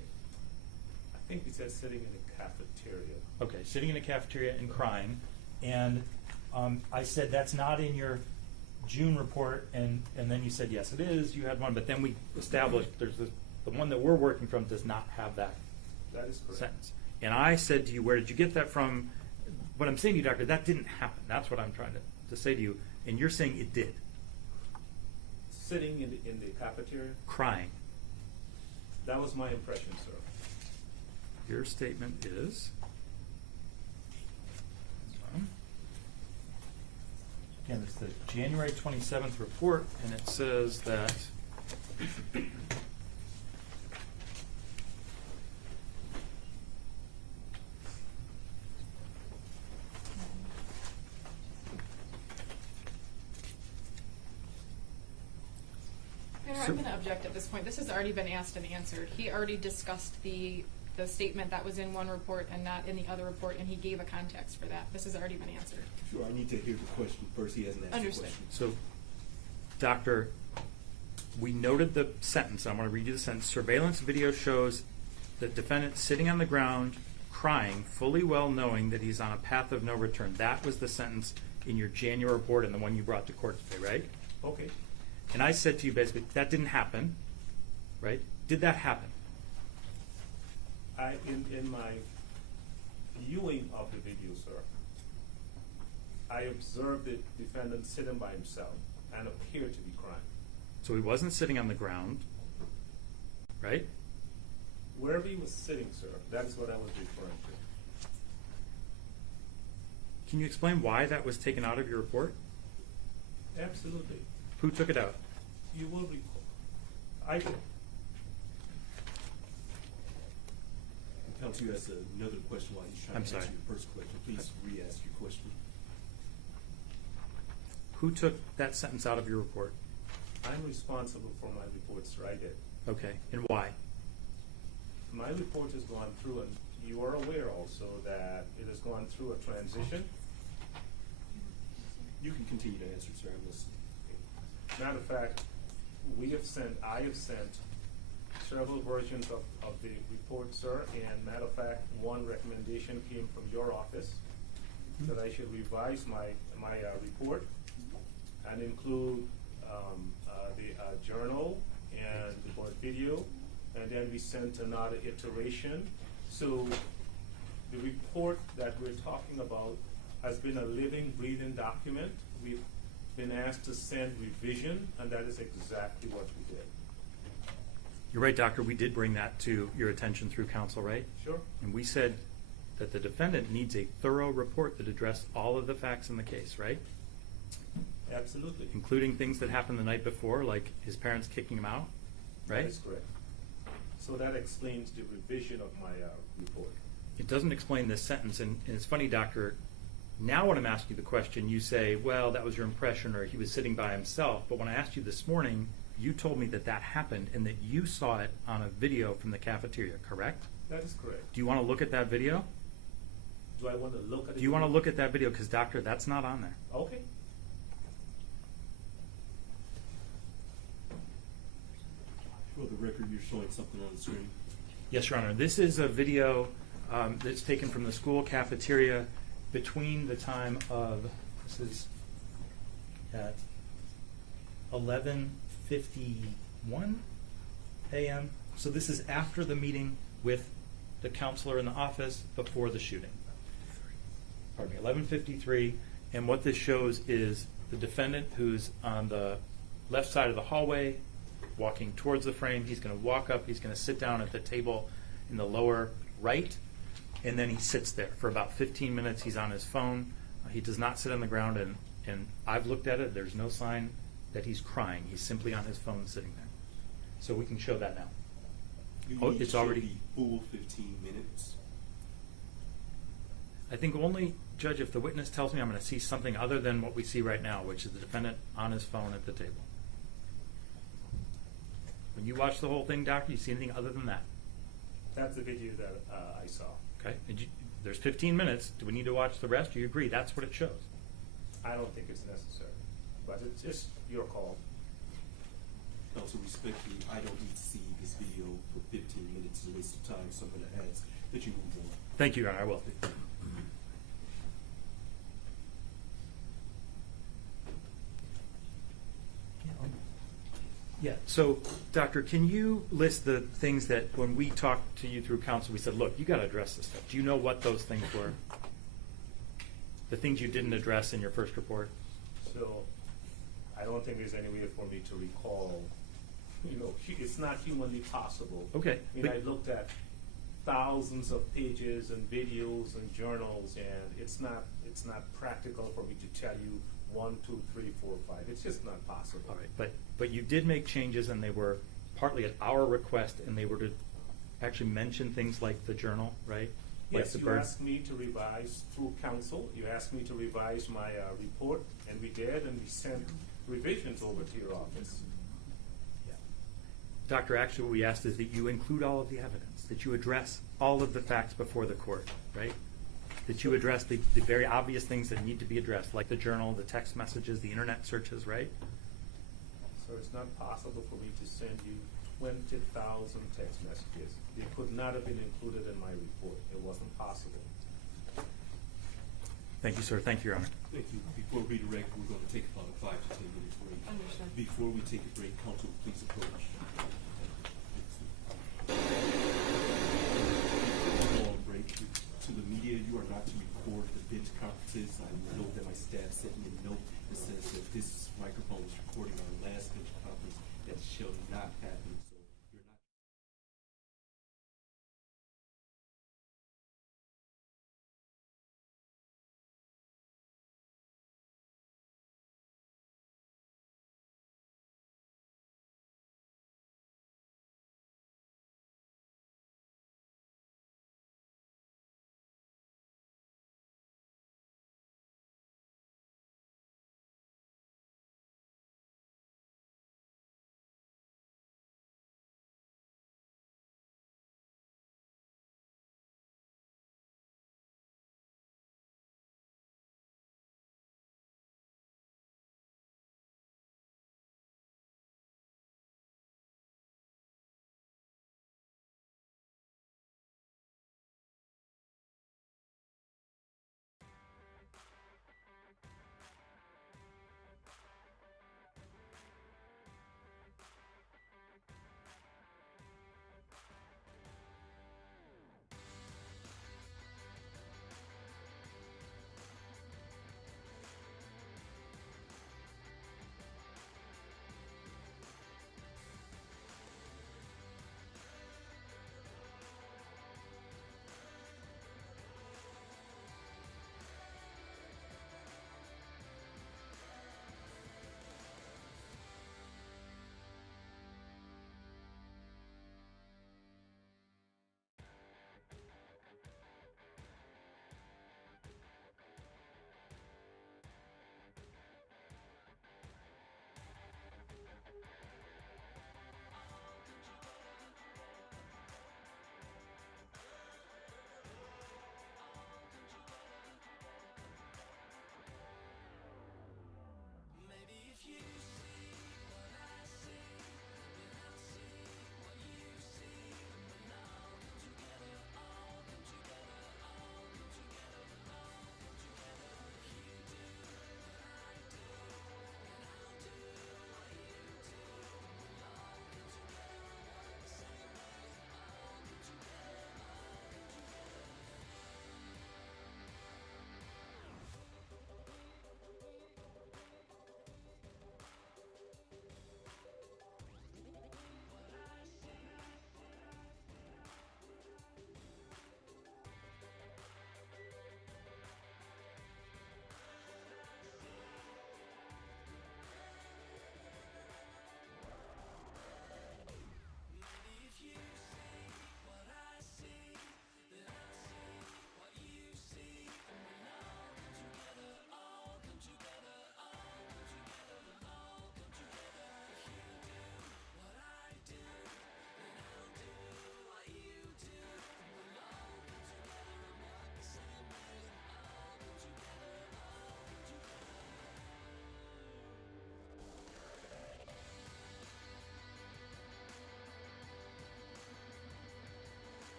I think he said sitting in a cafeteria. Okay, sitting in a cafeteria and crying. And I said, that's not in your June report, and then you said, yes, it is. You had one, but then we established there's the one that we're working from does not have that That is correct. sentence. And I said to you, where did you get that from? What I'm saying to you, doctor, that didn't happen. That's what I'm trying to say to you. And you're saying it did. Sitting in the cafeteria? Crying. That was my impression, sir. Your statement is, again, it's the January 27th report, and it says that I'm going to object at this point. This has already been asked and answered. He already discussed the statement that was in one report and not in the other report, and he gave a context for that. This has already been answered. Sure, I need to hear the question first. He hasn't asked Understood. the question. So, doctor, we noted the sentence. I want to read you the sentence. Surveillance video shows the defendant sitting on the ground, crying, fully well knowing that he's on a path of no return. That was the sentence in your January report and the one you brought to court today, right? Okay. And I said to you basically, that didn't happen, right? Did that happen? In my viewing of the video, sir, I observed the defendant sitting by himself and appeared to be crying. So he wasn't sitting on the ground, right? Wherever he was sitting, sir, that's what I was referring to. Can you explain why that was taken out of your report? Absolutely. Who took it out? You will recall. I did. Counsel, you asked another question while he's trying I'm to sorry. answer your first question. Please re-ask your question. Who took that sentence out of your report? I'm responsible for my reports, sir. I did. Okay, and why? My report has gone through, and you are aware also that it has gone through a transition. You can continue to answer, sir. I'm listening. Matter of fact, I have sent several versions of the report, sir, and matter of fact, one recommendation came from your office that I should revise my report and include the journal and the board video, and then we sent another iteration. So the report that we're talking about has been a living, breathing document. We've been asked to send revision, and that is exactly what we did. You're right, Doctor, we did bring that to your attention through counsel, right? Sure. And we said that the defendant needs a thorough report that addressed all of the facts in the case, right? Absolutely. Including things that happened the night before, like his parents kicking him out, right? That is correct. So that explains the revision of my report. It doesn't explain this sentence, and it's funny, Doctor, now when I'm asking you the question, you say, well, that was your impression, or he was sitting by himself. But when I asked you this morning, you told me that that happened and that you saw it on a video from the cafeteria, correct? That is correct. Do you want to look at that video? Do I want to look at it? Do you want to look at that video? Because, Doctor, that's not on there. Okay. For the record, you're showing something on the screen. Yes, Your Honor. This is a video that's taken from the school cafeteria between the time of, this is at 11:51 a.m. So this is after the meeting with the counselor in the office before the shooting. Pardon me, 11:53. And what this shows is the defendant who's on the left side of the hallway, walking towards the frame. He's going to walk up. He's going to sit down at the table in the lower right, and then he sits there for about 15 minutes. He's on his phone. He does not sit on the ground, and I've looked at it. There's no sign that he's crying. He's simply on his phone sitting there. So we can show that now. You Oh, need to it's show already- the full 15 minutes. I think only, Judge, if the witness tells me I'm going to see something other than what we see right now, which is the defendant on his phone at the table. When you watch the whole thing, Doctor, you see anything other than that? That's the video that I saw. Okay? There's 15 minutes. Do we need to watch the rest? Do you agree? That's what it shows. I don't think it's necessary, but it's just your call. Also, respectfully, I don't need to see this video for 15 minutes. It's a waste of time, so I'm going to ask that you move on. Thank you, Your Honor. I will. Yeah, so, Doctor, can you list the things that when we talked to you through counsel, we said, look, you got to address this stuff. Do you know what those things were? The things you didn't address in your first report? So I don't think there's any way for me to recall. It's not humanly possible. Okay. I mean, I looked at thousands of pages and videos and journals, and it's not practical for me to tell you 1, 2, 3, 4, 5. It's just not possible. All right, but you did make changes, and they were partly at our request, and they were to actually mention things like the journal, right? Like Yes, the you bird. asked me to revise through counsel. You asked me to revise my report, and we did, and we sent revisions over to your office. Yeah. Doctor, actually what we asked is that you include all of the evidence, that you address all of the facts before the court, right? That you address the very obvious things that need to be addressed, like the journal, the text messages, the internet searches, right? So it's not possible for me to send you 20,000 text messages. They could not have been included in my report. It wasn't possible. Thank you, sir. Thank you, Your Honor. Thank you. Before we redirect, we're going to take about a 5 to 10 minute break. Understood. Before we take a break, counsel, please approach. On break. To the media, you are not to record the bench conferences. I know that my staff sent me a note that says that this microphone is recording our last bench conference. That shall not happen.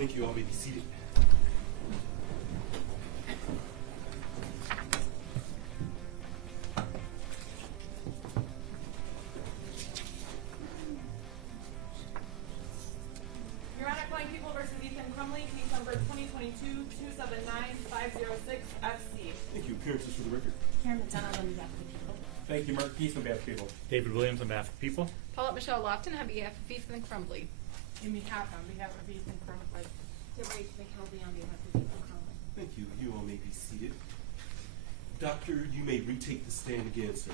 Thank you. All may be seated. Your Honor, calling People versus Ethan Crumley, case number 2022-279-506 FC. Thank you. Appearances for the record. Karen McDonald on behalf of the people. Thank you, Mark Keith, on behalf of people. David Williams on behalf of the people. Paulette Michelle Lofton on behalf of Ethan Crumbly. On behalf of Ethan Crumley. Deborah McKelvey on behalf of Ethan Crumley. Thank you. You all may be seated. Doctor, you may retake the stand again, sir.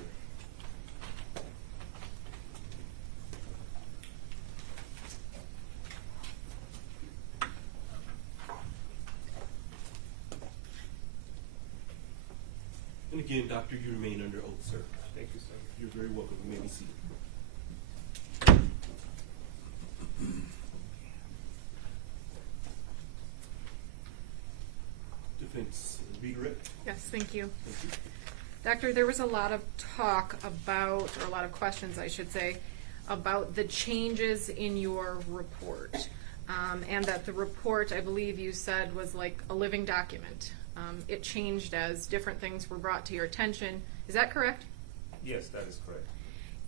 And again, doctor, you remain under oath, sir. Thank you, sir. You're very welcome. You may be seated. Defense redirect. Yes, thank you. Thank you. Doctor, there was a lot of talk about, or a lot of questions, I should say, about the changes in your report. And that the report, I believe you said, was like a living document. It changed as different things were brought to your attention. Is that correct? Yes, that is correct.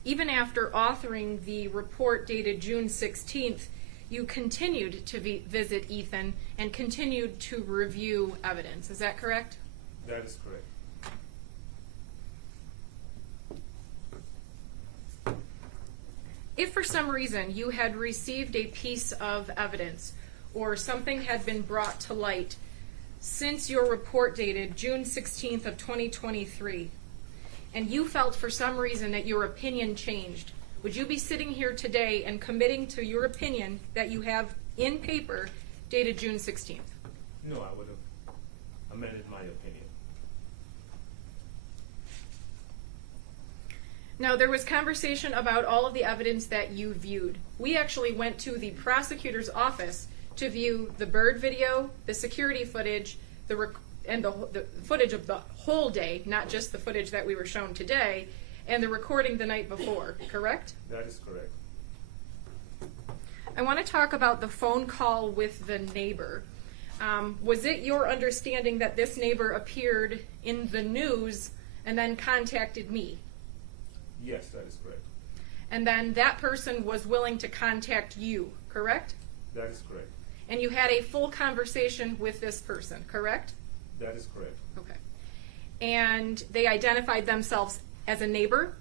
Even after authoring the report dated June 16th, you continued to visit Ethan and continued to review evidence. Is that correct? That is correct. If for some reason you had received a piece of evidence or something had been brought to light since your report dated June 16th of 2023, and you felt for some reason that your opinion changed, would you be sitting here today and committing to your opinion that you have in paper dated June 16th? No, I would have amended my opinion. Now, there was conversation about all of the evidence that you viewed. We actually went to the prosecutor's office to view the bird video, the security footage, and the footage of the whole day, not just the footage that we were shown today, and the recording the night before, correct? That is correct. I want to talk about the phone call with the neighbor. Was it your understanding that this neighbor appeared in the news and then contacted me? Yes, that is correct. And then that person was willing to contact you, correct? That is correct. And you had a full conversation with this person, correct? That is correct. Okay. And they identified themselves as a neighbor?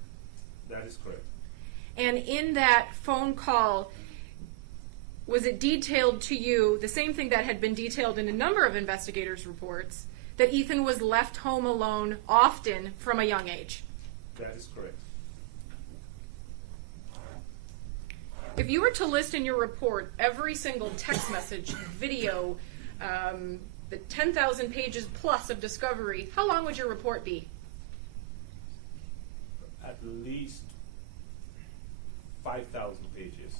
That is correct. And in that phone call, was it detailed to you, the same thing that had been detailed in a number of investigators' reports, that Ethan was left home alone often from a young age? That is correct. If you were to list in your report every single text message, video, the 10,000 pages plus of discovery, how long would your report be? At least 5,000 pages.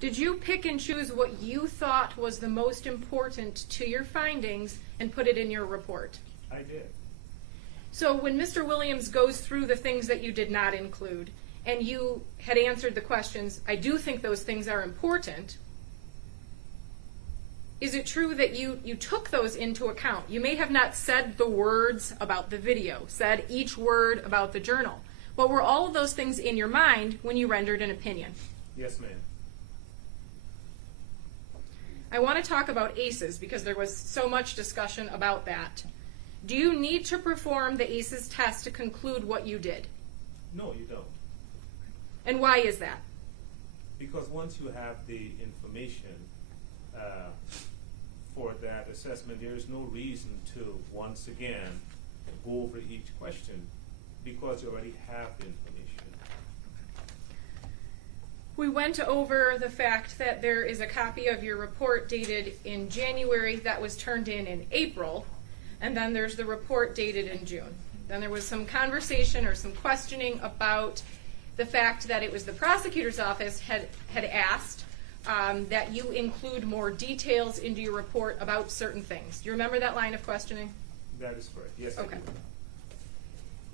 Did you pick and choose what you thought was the most important to your findings and put it in your report? I did. So when Mr. Williams goes through the things that you did not include, and you had answered the questions, I do think those things are important, is it true that you took those into account? You may have not said the words about the video, said each word about the journal, but were all of those things in your mind when you rendered an opinion? Yes, ma'am. I want to talk about ACEs because there was so much discussion about that. Do you need to perform the ACEs test to conclude what you did? No, you don't. And why is that? Because once you have the information for that assessment, there is no reason to, once again, go over each question because you already have the information. We went over the fact that there is a copy of your report dated in January that was turned in April, and then there's the report dated in June. Then there was some conversation or some questioning about the fact that it was the prosecutor's office had asked that you include more details into your report about certain things. Do you remember that line of questioning? That is correct. Yes, Okay. I do.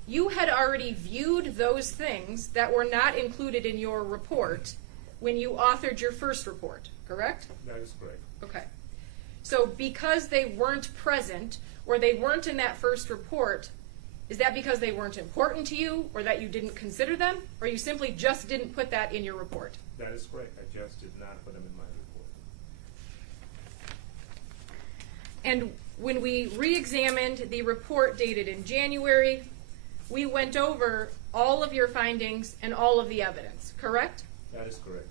You had already viewed those things that were not included in your report when you authored your first report, correct? That is correct. Okay. So because they weren't present or they weren't in that first report, is that because they weren't important to you or that you didn't consider them, or you simply just didn't put that in your report? That is correct. I just did not put them in my report. And when we re-examined the report dated in January, we went over all of your findings and all of the evidence, correct? That is correct.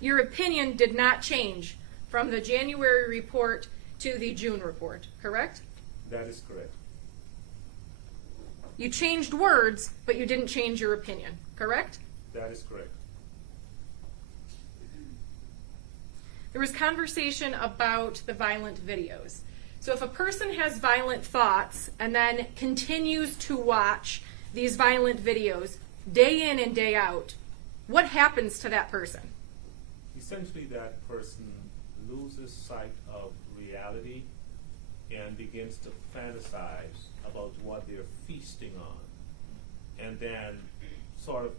Your opinion did not change from the January report to the June report, correct? That is correct. You changed words, but you didn't change your opinion, correct? That is correct. There was conversation about the violent videos. So if a person has violent thoughts and then continues to watch these violent videos day in and day out, what happens to that person? Essentially, that person loses sight of reality and begins to fantasize about what they're feasting on, and then sort of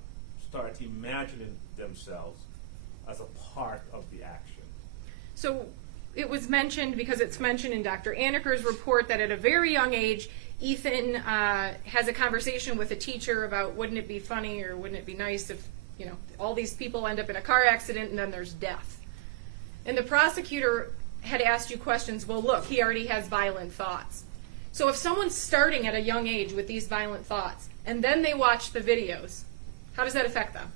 start imagining themselves as a part of the action. So it was mentioned, because it's mentioned in Dr. Anaker's report, that at a very young age, Ethan has a conversation with a teacher about wouldn't it be funny or wouldn't it be nice if, you know, all these people end up in a car accident and then there's death. And the prosecutor had asked you questions, well, look, he already has violent thoughts. So if someone's starting at a young age with these violent thoughts and then they watch the videos, how does that affect them?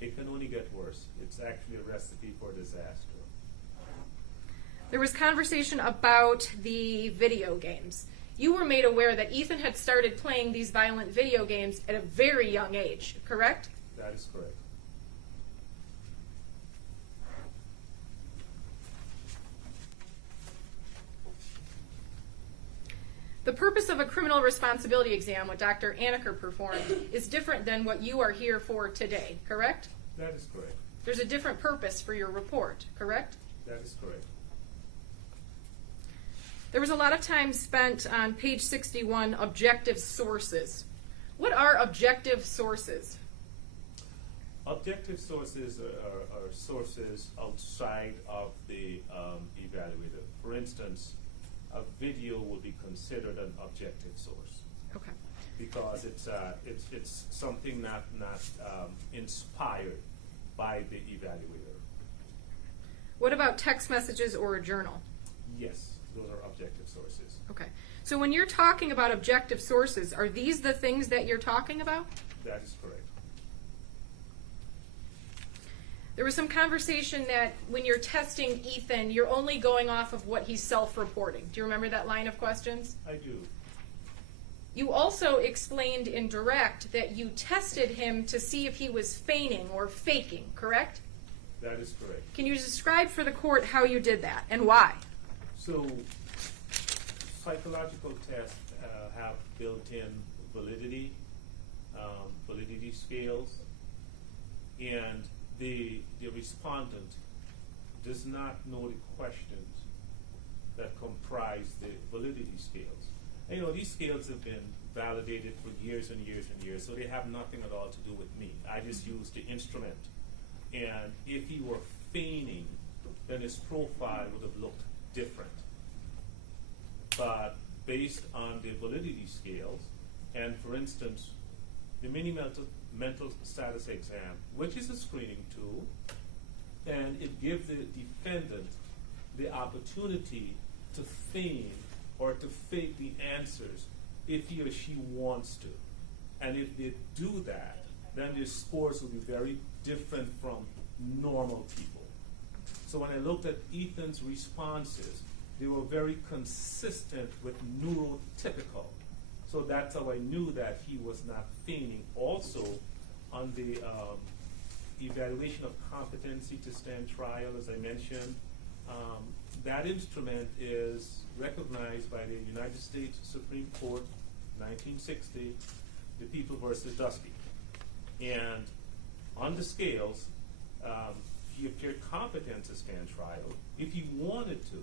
It can only get worse. It's actually a recipe for disaster. There was conversation about the video games. You were made aware that Ethan had started playing these violent video games at a very young age, correct? That is correct. The purpose of a criminal responsibility exam, what Dr. Anaker performed, is different than what you are here for today, correct? That is correct. There's a different purpose for your report, correct? That is correct. There was a lot of time spent on page 61, objective sources. What are objective sources? Objective sources are sources outside of the evaluator. For instance, a video will be considered an objective source Okay. because it's something not inspired by the evaluator. What about text messages or a journal? Yes, those are objective sources. Okay. So when you're talking about objective sources, are these the things that you're talking about? That is correct. There was some conversation that when you're testing Ethan, you're only going off of what he's self-reporting. Do you remember that line of questions? I do. You also explained in direct that you tested him to see if he was feigning or faking, correct? That is correct. Can you describe for the court how you did that and why? So, psychological tests have built-in validity scales, and the respondent does not know the questions that comprise the validity scales. And, you know, these scales have been validated for years and years and years, so they have nothing at all to do with me. I just use the instrument. And if he were feigning, then his profile would have looked different. But based on the validity scales, and for instance, the mini mental status exam, which is a screening tool, and it gives the defendant the opportunity to feign or to fake the answers if he or she wants to. And if they do that, then their scores will be very different from normal people. So when I looked at Ethan's responses, they were very consistent with neurotypical. So that's how I knew that he was not feigning. Also, on the evaluation of competency to stand trial, as I mentioned, that instrument is recognized by the United States Supreme Court, 1960, the People versus Dusky. And on the scales, he appeared competent to stand trial. If he wanted to,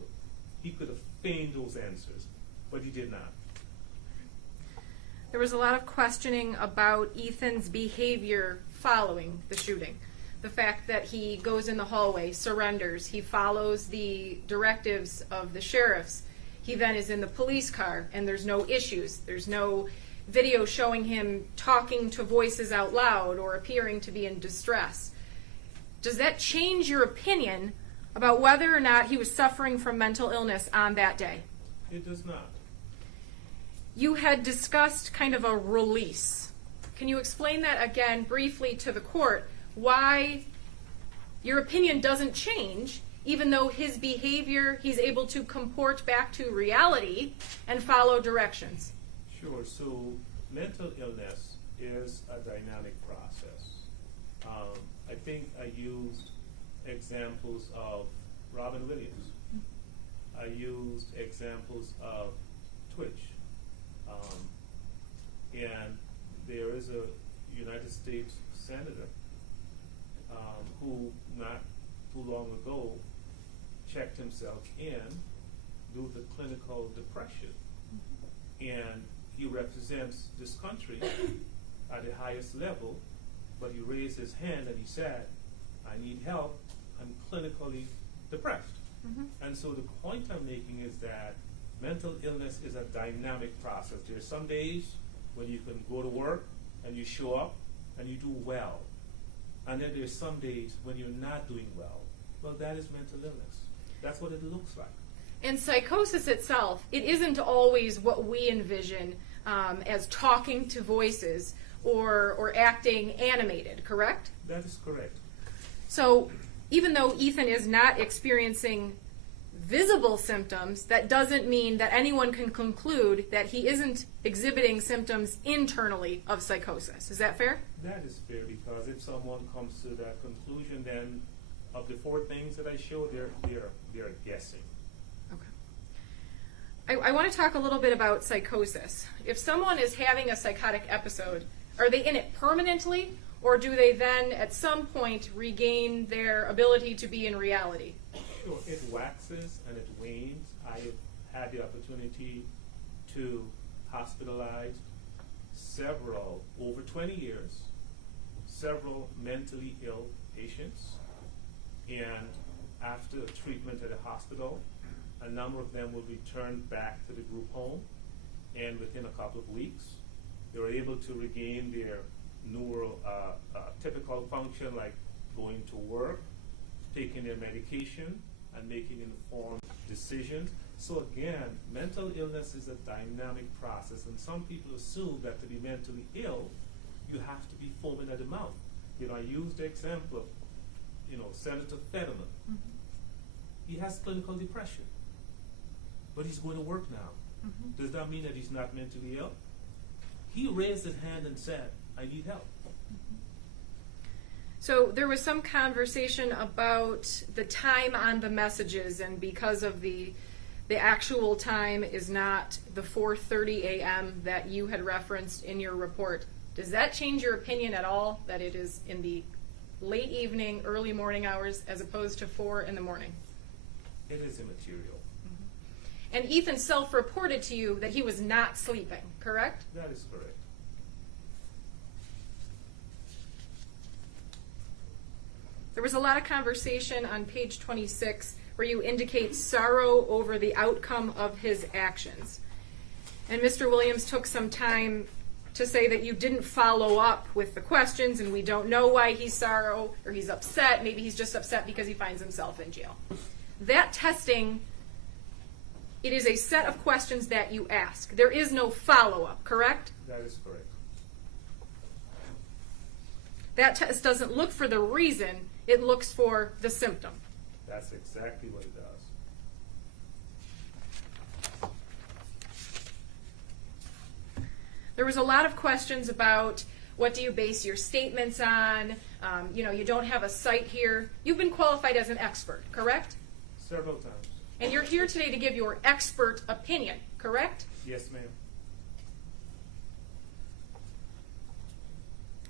he could have feigned those answers, but he did not. There was a lot of questioning about Ethan's behavior following the shooting. The fact that he goes in the hallway, surrenders, he follows the directives of the sheriffs. He then is in the police car, and there's no issues. There's no video showing him talking to voices out loud or appearing to be in distress. Does that change your opinion about whether or not he was suffering from mental illness on that day? It does not. You had discussed kind of a release. Can you explain that again briefly to the court, why your opinion doesn't change even though his behavior, he's able to comport back to reality and follow directions? Sure. So mental illness is a dynamic process. I think I used examples of Robin Williams. I used examples of Twitch. And there is a United States senator who not too long ago checked himself in due to clinical depression. And he represents this country at the highest level, but he raised his hand and he said, I need help, I'm clinically depressed. And so the point I'm making is that mental illness is a dynamic process. There are some days when you can go to work and you show up and you do well. And then there's some days when you're not doing well. Well, that is mental illness. That's what it looks like. And psychosis itself, it isn't always what we envision as talking to voices or acting animated, correct? That is correct. So even though Ethan is not experiencing visible symptoms, that doesn't mean that anyone can conclude that he isn't exhibiting symptoms internally of psychosis. Is that fair? That is fair, because if someone comes to that conclusion, then of the four things that I showed, they're guessing. Okay. I want to talk a little bit about psychosis. If someone is having a psychotic episode, are they in it permanently, or do they then at some point regain their ability to be in reality? Sure, it waxes and it wanes. I have had the opportunity to hospitalize over 20 years, several mentally ill patients. And after treatment at a hospital, a number of them will return back to the group home. And within a couple of weeks, they were able to regain their typical function, like going to work, taking their medication, and making informed decisions. So again, mental illness is a dynamic process, and some people assume that to be mentally ill, you have to be foaming at the mouth. I used the example of, Senator Fetterman. He has clinical depression, but he's going to work now. Does that mean that he's not mentally ill? He raised his hand and said, I need help. So there was some conversation about the time on the messages, and because of the actual time is not the 4:30 a.m. that you had referenced in your report. Does that change your opinion at all, that it is in the late evening, early morning hours, as opposed to 4 in the morning? It is immaterial. And Ethan self-reported to you that he was not sleeping, correct? That is correct. There was a lot of conversation on page 26 where you indicate sorrow over the outcome of his actions. And Mr. Williams took some time to say that you didn't follow up with the questions, and we don't know why he's sorrow or he's upset. Maybe he's just upset because he finds himself in jail. That testing, it is a set of questions that you ask. There is no follow-up, correct? That is correct. That test doesn't look for the reason, it looks for the symptom. That's exactly what it does. There was a lot of questions about what do you base your statements on. You don't have a site here. You've been qualified as an expert, correct? Several times. And you're here today to give your expert opinion, correct? Yes, ma'am.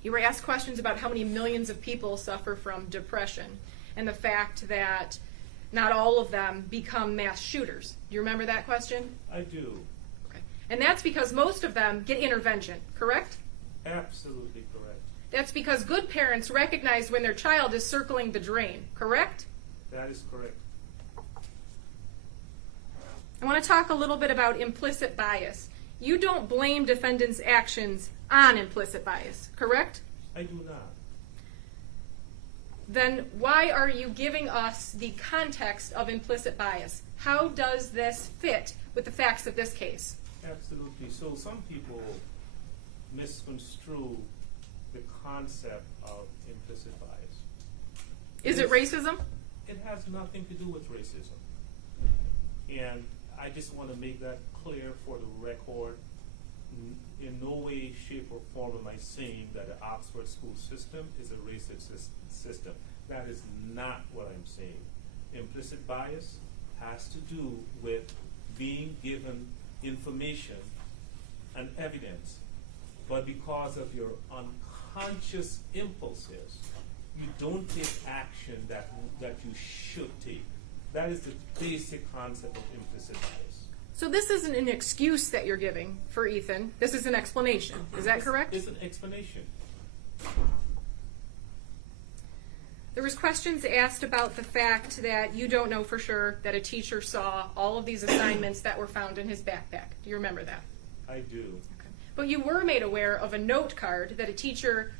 You were asked questions about how many millions of people suffer from depression and the fact that not all of them become mass shooters. Do you remember that question? I do. Okay. And that's because most of them get intervention, correct? Absolutely correct. That's because good parents recognize when their child is circling the drain, correct? That is correct. I want to talk a little bit about implicit bias. You don't blame defendants' actions on implicit bias, correct? I do not. Then why are you giving us the context of implicit bias? How does this fit with the facts of this case? Absolutely. So some people misconstrue the concept of implicit bias. Is it racism? It has nothing to do with racism. And I just want to make that clear for the record. In no way, shape, or form am I saying that the Oxford school system is a racist system. That is not what I'm saying. Implicit bias has to do with being given information and evidence, but because of your unconscious impulses, you don't take action that you should take. That is the basic concept of implicit bias. So this isn't an excuse that you're giving for Ethan. This is an explanation. Is that correct? It's an explanation. There was questions asked about the fact that you don't know for sure that a teacher saw all of these assignments that were found in his backpack. Do you remember that? I do. Okay. But you were made aware of a note card that a teacher,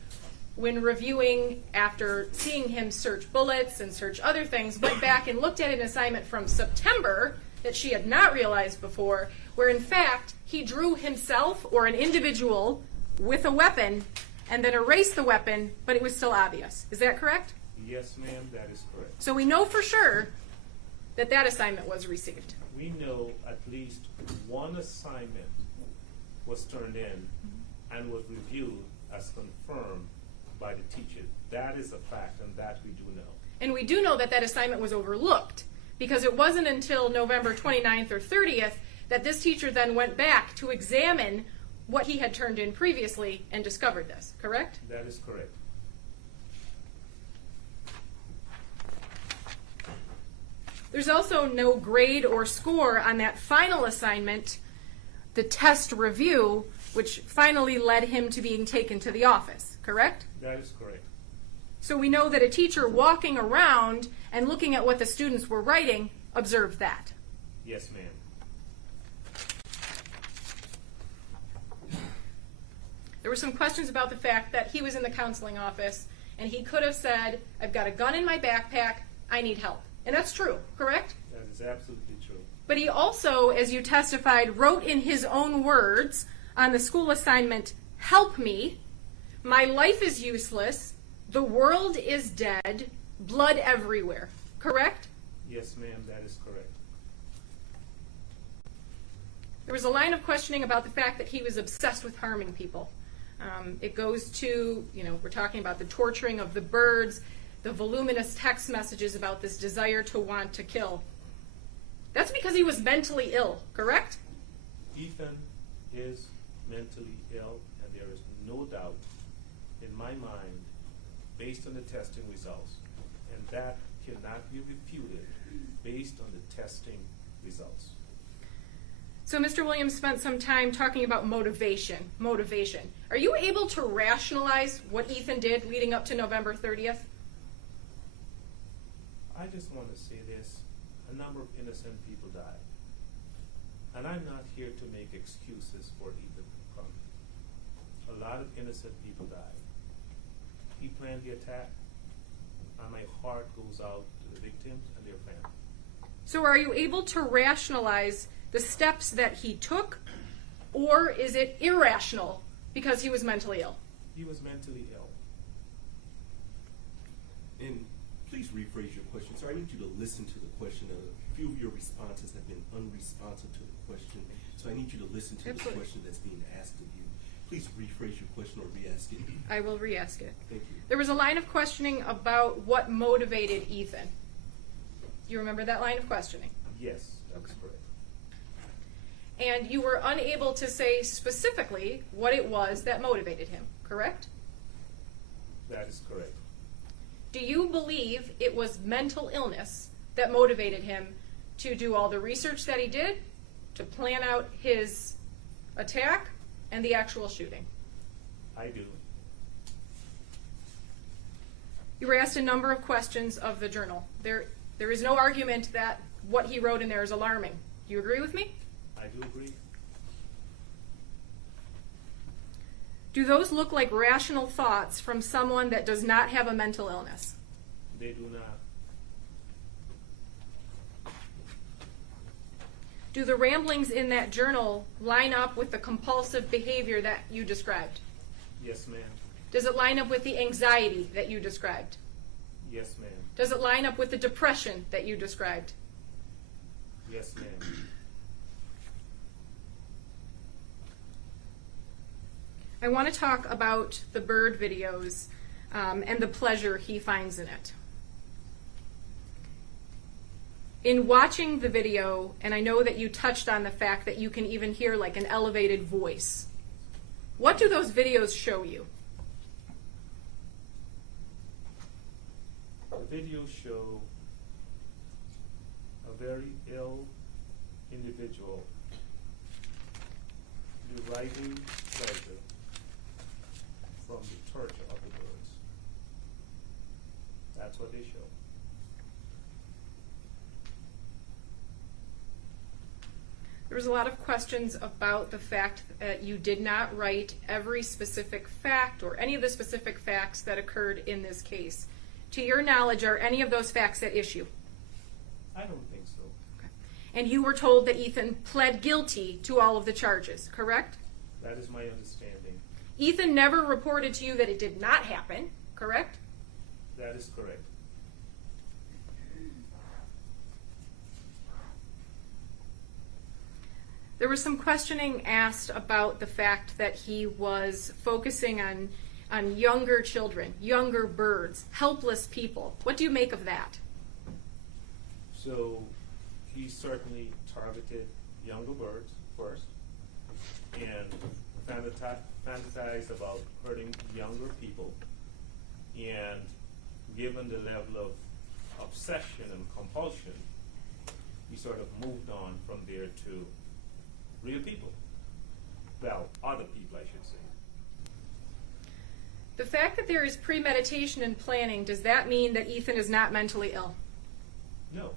when reviewing after seeing him search bullets and search other things, went back and looked at an assignment from September that she had not realized before, where in fact he drew himself or an individual with a weapon and then erased the weapon, but it was still obvious. Is that correct? Yes, ma'am, that is correct. So we know for sure that that assignment was received. We know at least one assignment was turned in and was reviewed as confirmed by the teacher. That is a fact, and that we do know. And we do know that that assignment was overlooked, because it wasn't until November 29th or 30th that this teacher then went back to examine what he had turned in previously and discovered this, correct? That is correct. There's also no grade or score on that final assignment, the test review, which finally led him to being taken to the office, correct? That is correct. So we know that a teacher walking around and looking at what the students were writing observed that. Yes, ma'am. There were some questions about the fact that he was in the counseling office and he could have said, I've got a gun in my backpack, I need help. And that's true, correct? That is absolutely true. But he also, as you testified, wrote in his own words on the school assignment, help me, my life is useless, the world is dead, blood everywhere, correct? Yes, ma'am, that is correct. There was a line of questioning about the fact that he was obsessed with harming people. It goes to, we're talking about the torturing of the birds, the voluminous text messages about this desire to want to kill. That's because he was mentally ill, correct? Ethan is mentally ill, and there is no doubt in my mind, based on the testing results, and that cannot be refuted based on the testing results. So Mr. Williams spent some time talking about motivation. Are you able to rationalize what Ethan did leading up to November 30th? I just want to say this. A number of innocent people died. And I'm not here to make excuses for Ethan Crumley. A lot of innocent people died. He planned the attack, and my heart goes out to the victims and their families. So are you able to rationalize the steps that he took, or is it irrational because he was mentally ill? He was mentally ill. And please rephrase your question. So I need you to listen to the question. A few of your responses have been unresponsive to the question. So I need you to listen to Absolutely. the question that's being asked of you. Please rephrase your question or re-ask it. I will re-ask it. Thank you. There was a line of questioning about what motivated Ethan. Do you remember that line of questioning? Yes, that's correct. And you were unable to say specifically what it was that motivated him, correct? That is correct. Do you believe it was mental illness that motivated him to do all the research that he did, to plan out his attack and the actual shooting? I do. You were asked a number of questions of the journal. There is no argument that what he wrote in there is alarming. Do you agree with me? I do agree. Do those look like rational thoughts from someone that does not have a mental illness? They do not. Do the ramblings in that journal line up with the compulsive behavior that you described? Yes, ma'am. Does it line up with the anxiety that you described? Yes, ma'am. Does it line up with the depression that you described? Yes, ma'am. I want to talk about the bird videos and the pleasure he finds in it. In watching the video, and I know that you touched on the fact that you can even hear like an elevated voice, what do those videos show you? The videos show a very ill individual deriving pleasure from the torture of the birds. That's what they show. There was a lot of questions about the fact that you did not write every specific fact or any of the specific facts that occurred in this case. To your knowledge, are any of those facts at issue? I don't think so. Okay. And you were told that Ethan pled guilty to all of the charges, correct? That is my understanding. Ethan never reported to you that it did not happen, correct? That is correct. There was some questioning asked about the fact that he was focusing on younger children, younger birds, helpless people. What do you make of that? So he certainly targeted younger birds first and fantasized about hurting younger people. And given the level of obsession and compulsion, we sort of moved on from there to real people. Well, other people, I should say. The fact that there is premeditation and planning, does that mean that Ethan is not mentally ill? No.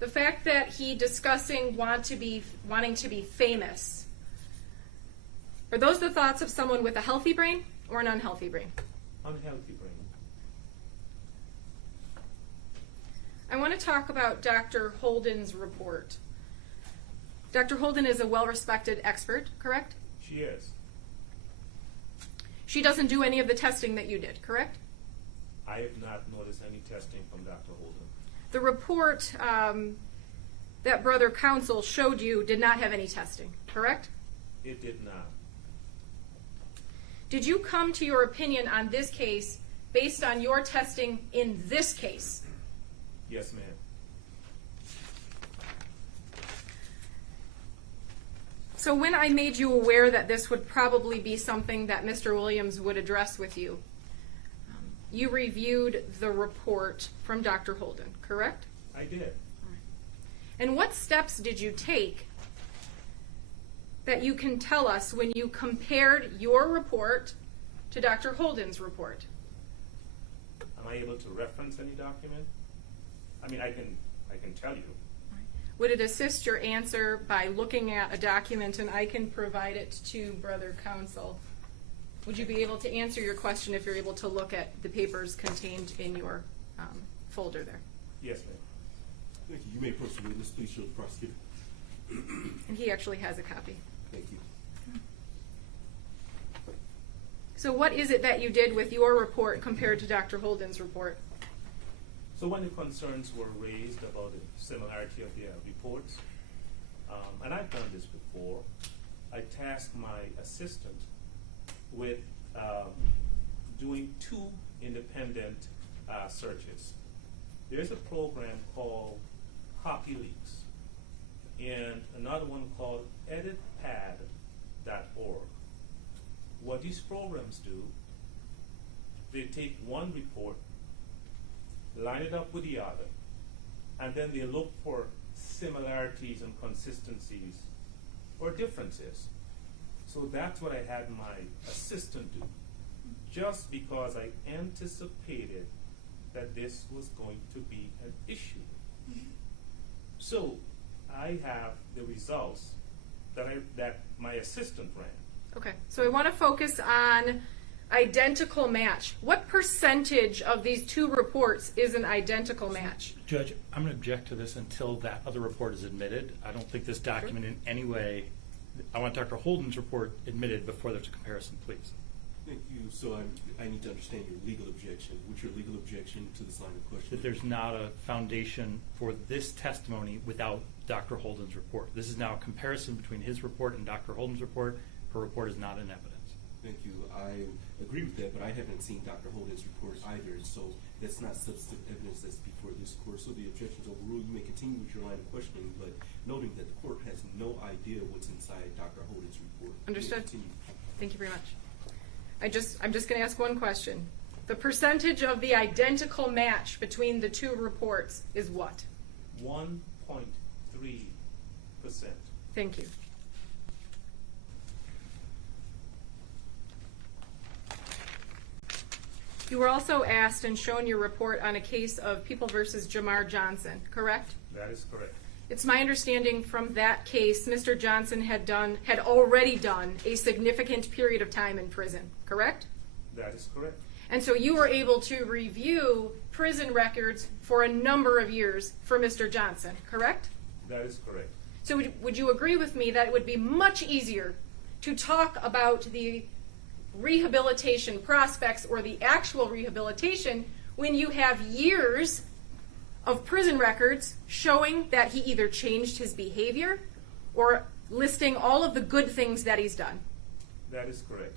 The fact that he discussing wanting to be famous, are those the thoughts of someone with a healthy brain or an unhealthy brain? Unhealthy brain. I want to talk about Dr. Holden's report. Dr. Holden is a well-respected expert, correct? She is. She doesn't do any of the testing that you did, correct? I have not noticed any testing from Dr. Holden. The report that Brother Counsel showed you did not have any testing, correct? It did not. Did you come to your opinion on this case based on your testing in this case? Yes, ma'am. So when I made you aware that this would probably be something that Mr. Williams would address with you, you reviewed the report from Dr. Holden, correct? I did. And what steps did you take that you can tell us when you compared your report to Dr. Holden's report? Am I able to reference any document? I mean, I can tell you. Would it assist your answer by looking at a document and I can provide it to Brother Counsel? Would you be able to answer your question if you're able to look at the papers contained in your folder there? Yes, ma'am. Thank you. You may approach the witness. Please show the prosecutor. And he actually has a copy. Thank you. So what is it that you did with your report compared to Dr. Holden's report? So when the concerns were raised about the similarity of their reports, and I've done this before, I tasked my assistant with doing 2 independent searches. There's a program called CopyLeaks and another one called editpad.org. What these programs do, they take one report, line it up with the other, and then they look for similarities and consistencies or differences. So that's what I had my assistant do, just because I anticipated that this was going to be an issue. So I have the results that my assistant ran. Okay, so I want to focus on identical match. What percentage of these two reports is an identical match? Judge, I'm going to object to this until that other report is admitted. I don't think this document in any way, I want Dr. Holden's report admitted before there's a comparison, please. Thank you. So I need to understand your legal objection. What's your legal objection to this line of That questioning? there's not a foundation for this testimony without Dr. Holden's report. This is now a comparison between his report and Dr. Holden's report. Her report is not in evidence. Thank you. I agree with that, but I haven't seen Dr. Holden's report either, so that's not substantive evidence that's before this court. So the objection is overruled. You may continue with your line of questioning, but noting that the court has no idea what's inside Dr. Holden's report. You may Understood. continue. Thank you very much. I'm just going to ask one question. The percentage of the identical match between the two reports is what? 1.3%. Thank you. You were also asked and shown your report on a case of People versus Jamar Johnson, correct? That is correct. It's my understanding from that case, Mr. Johnson had already done a significant period of time in prison, correct? That is correct. And so you were able to review prison records for a number of years for Mr. Johnson, correct? That is correct. So would you agree with me that it would be much easier to talk about the rehabilitation prospects or the actual rehabilitation when you have years of prison records showing that he either changed his behavior or listing all of the good things that he's done? That is correct.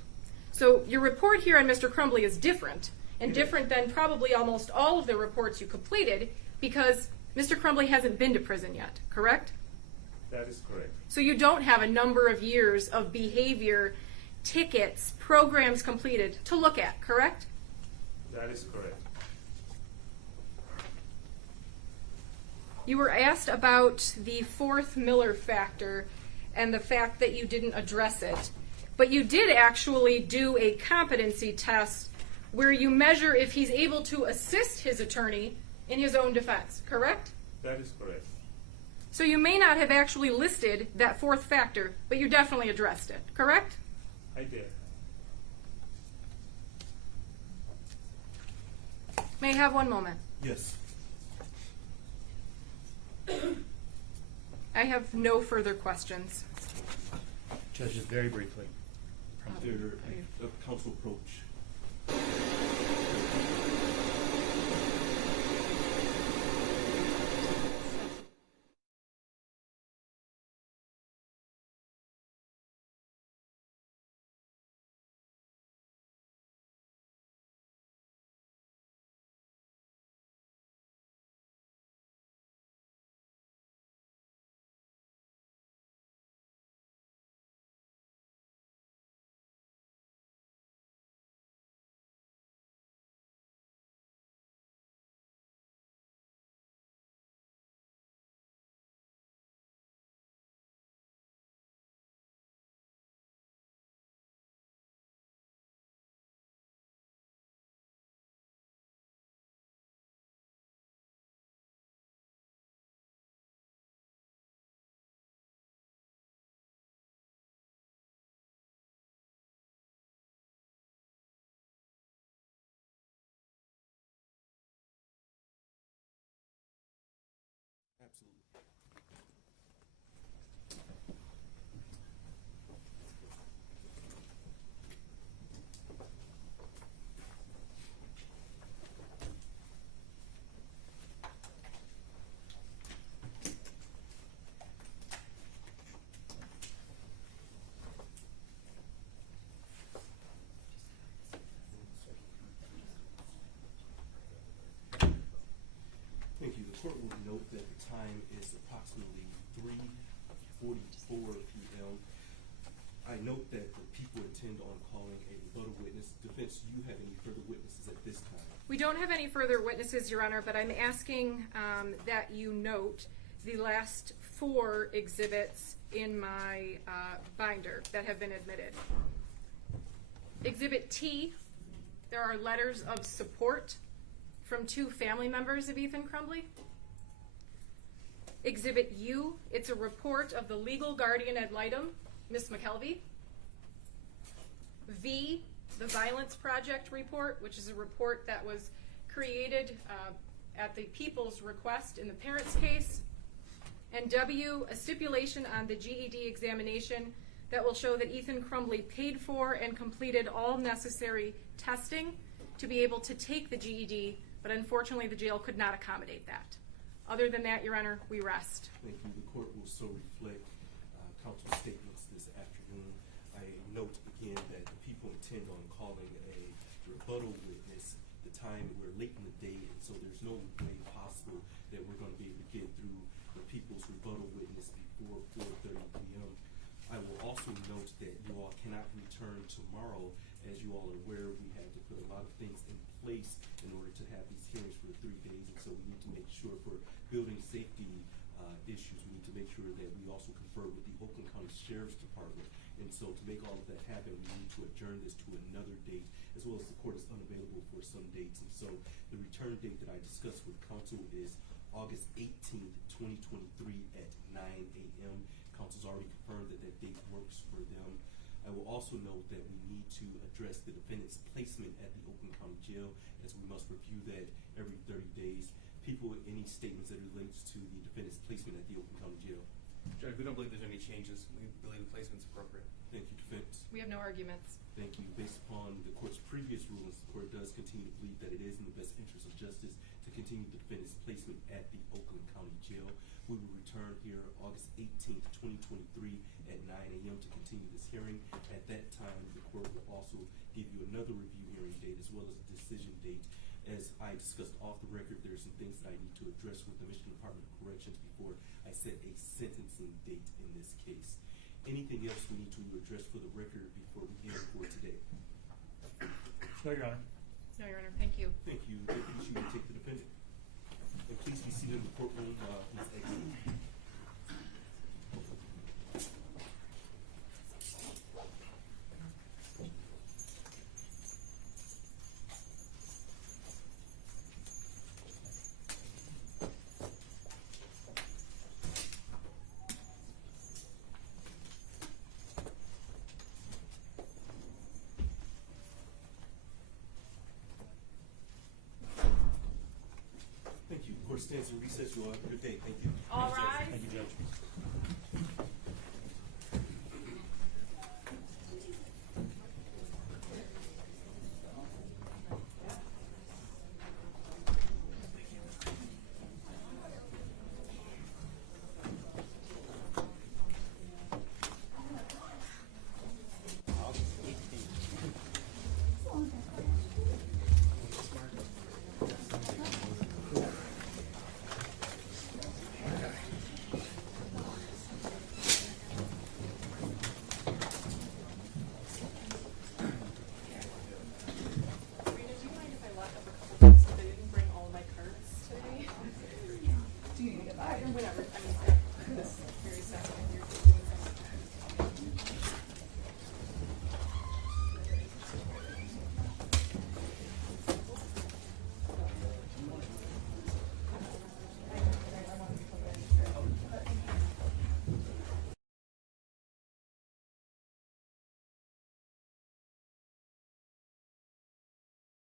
So your report here on Mr. Crumbly is different, and different than probably almost all of the reports you completed, because Mr. Crumbly hasn't been to prison yet, correct? That is correct. So you don't have a number of years of behavior, tickets, programs completed to look at, correct? That is correct. You were asked about the fourth Miller factor and the fact that you didn't address it. But you did actually do a competency test where you measure if he's able to assist his attorney in his own defense, correct? That is correct. So you may not have actually listed that fourth factor, but you definitely addressed it, correct? I did. May I have one moment? Yes. I have no further questions. Judges, very briefly. After a counsel approach. Absolutely. Thank you. The court will note that the time is approximately 3:44 p.m. I note that the people intend on calling a rebuttal witness. Defense, do you have any further witnesses at this time? We don't have any further witnesses, Your Honor, but I'm asking that you note the last 4 exhibits in my binder that have been admitted. Exhibit T, there are letters of support from 2 family members of Ethan Crumbley. Exhibit U, it's a report of the legal guardian ad litem, Ms. McKelvey. V, the Violence Project report, which is a report that was created at the people's request in the parents' case. And W, a stipulation on the GED examination that will show that Ethan Crumbley paid for and completed all necessary testing to be able to take the GED, but unfortunately the jail could not accommodate that. Other than that, Your Honor, we rest. Thank you. The court will so reflect counsel's statements this afternoon. I note again that the people intend on calling a rebuttal witness the time we're late in the day, and so there's no way possible that we're going to be able to get through the people's rebuttal witness before 4:30 p.m. I will also note that you all cannot return tomorrow. As you all are aware, we had to put a lot of things in place in order to have these hearings for 3 days, and so we need to make sure for building safety issues, we need to make sure that we also confer with the Oakland County Sheriff's Department. And so to make all of that happen, we need to adjourn this to another date, as well as the court is unavailable for some dates. And so the return date that I discussed with counsel is August 18th, 2023 at 9 a.m. Counsel's already confirmed that that date works for them. I will also note that we need to address the defendant's placement at the Oakland County Jail, as we must review that every 30 days. People, any statements that relate to the defendant's placement at the Oakland County Jail? Judge, we don't believe there's any changes. We believe the placement's appropriate. Thank you, defense. We have no arguments. Thank you. Based upon the court's previous rulings, the court does continue to believe that it is in the best interest of justice to continue the defendant's placement at the Oakland County Jail. We will return here August 18th, 2023 at 9 a.m. to continue this hearing. At that time, the court will also give you another review hearing date as well as a decision date. As I discussed off the record, there are some things that I need to address with the Michigan Department of Corrections before I set a sentencing date in this case. Anything else we need to address for the record before we end for today? No, Your Honor. No, Your Honor, thank you. Thank you. Deputies, you may take the defendant. And please be seated in the courtroom while he's exiting. Thank you. Court stands in recess. You all have a good day. Thank you. All Thank you, Judge. rise. Thank you, Judge.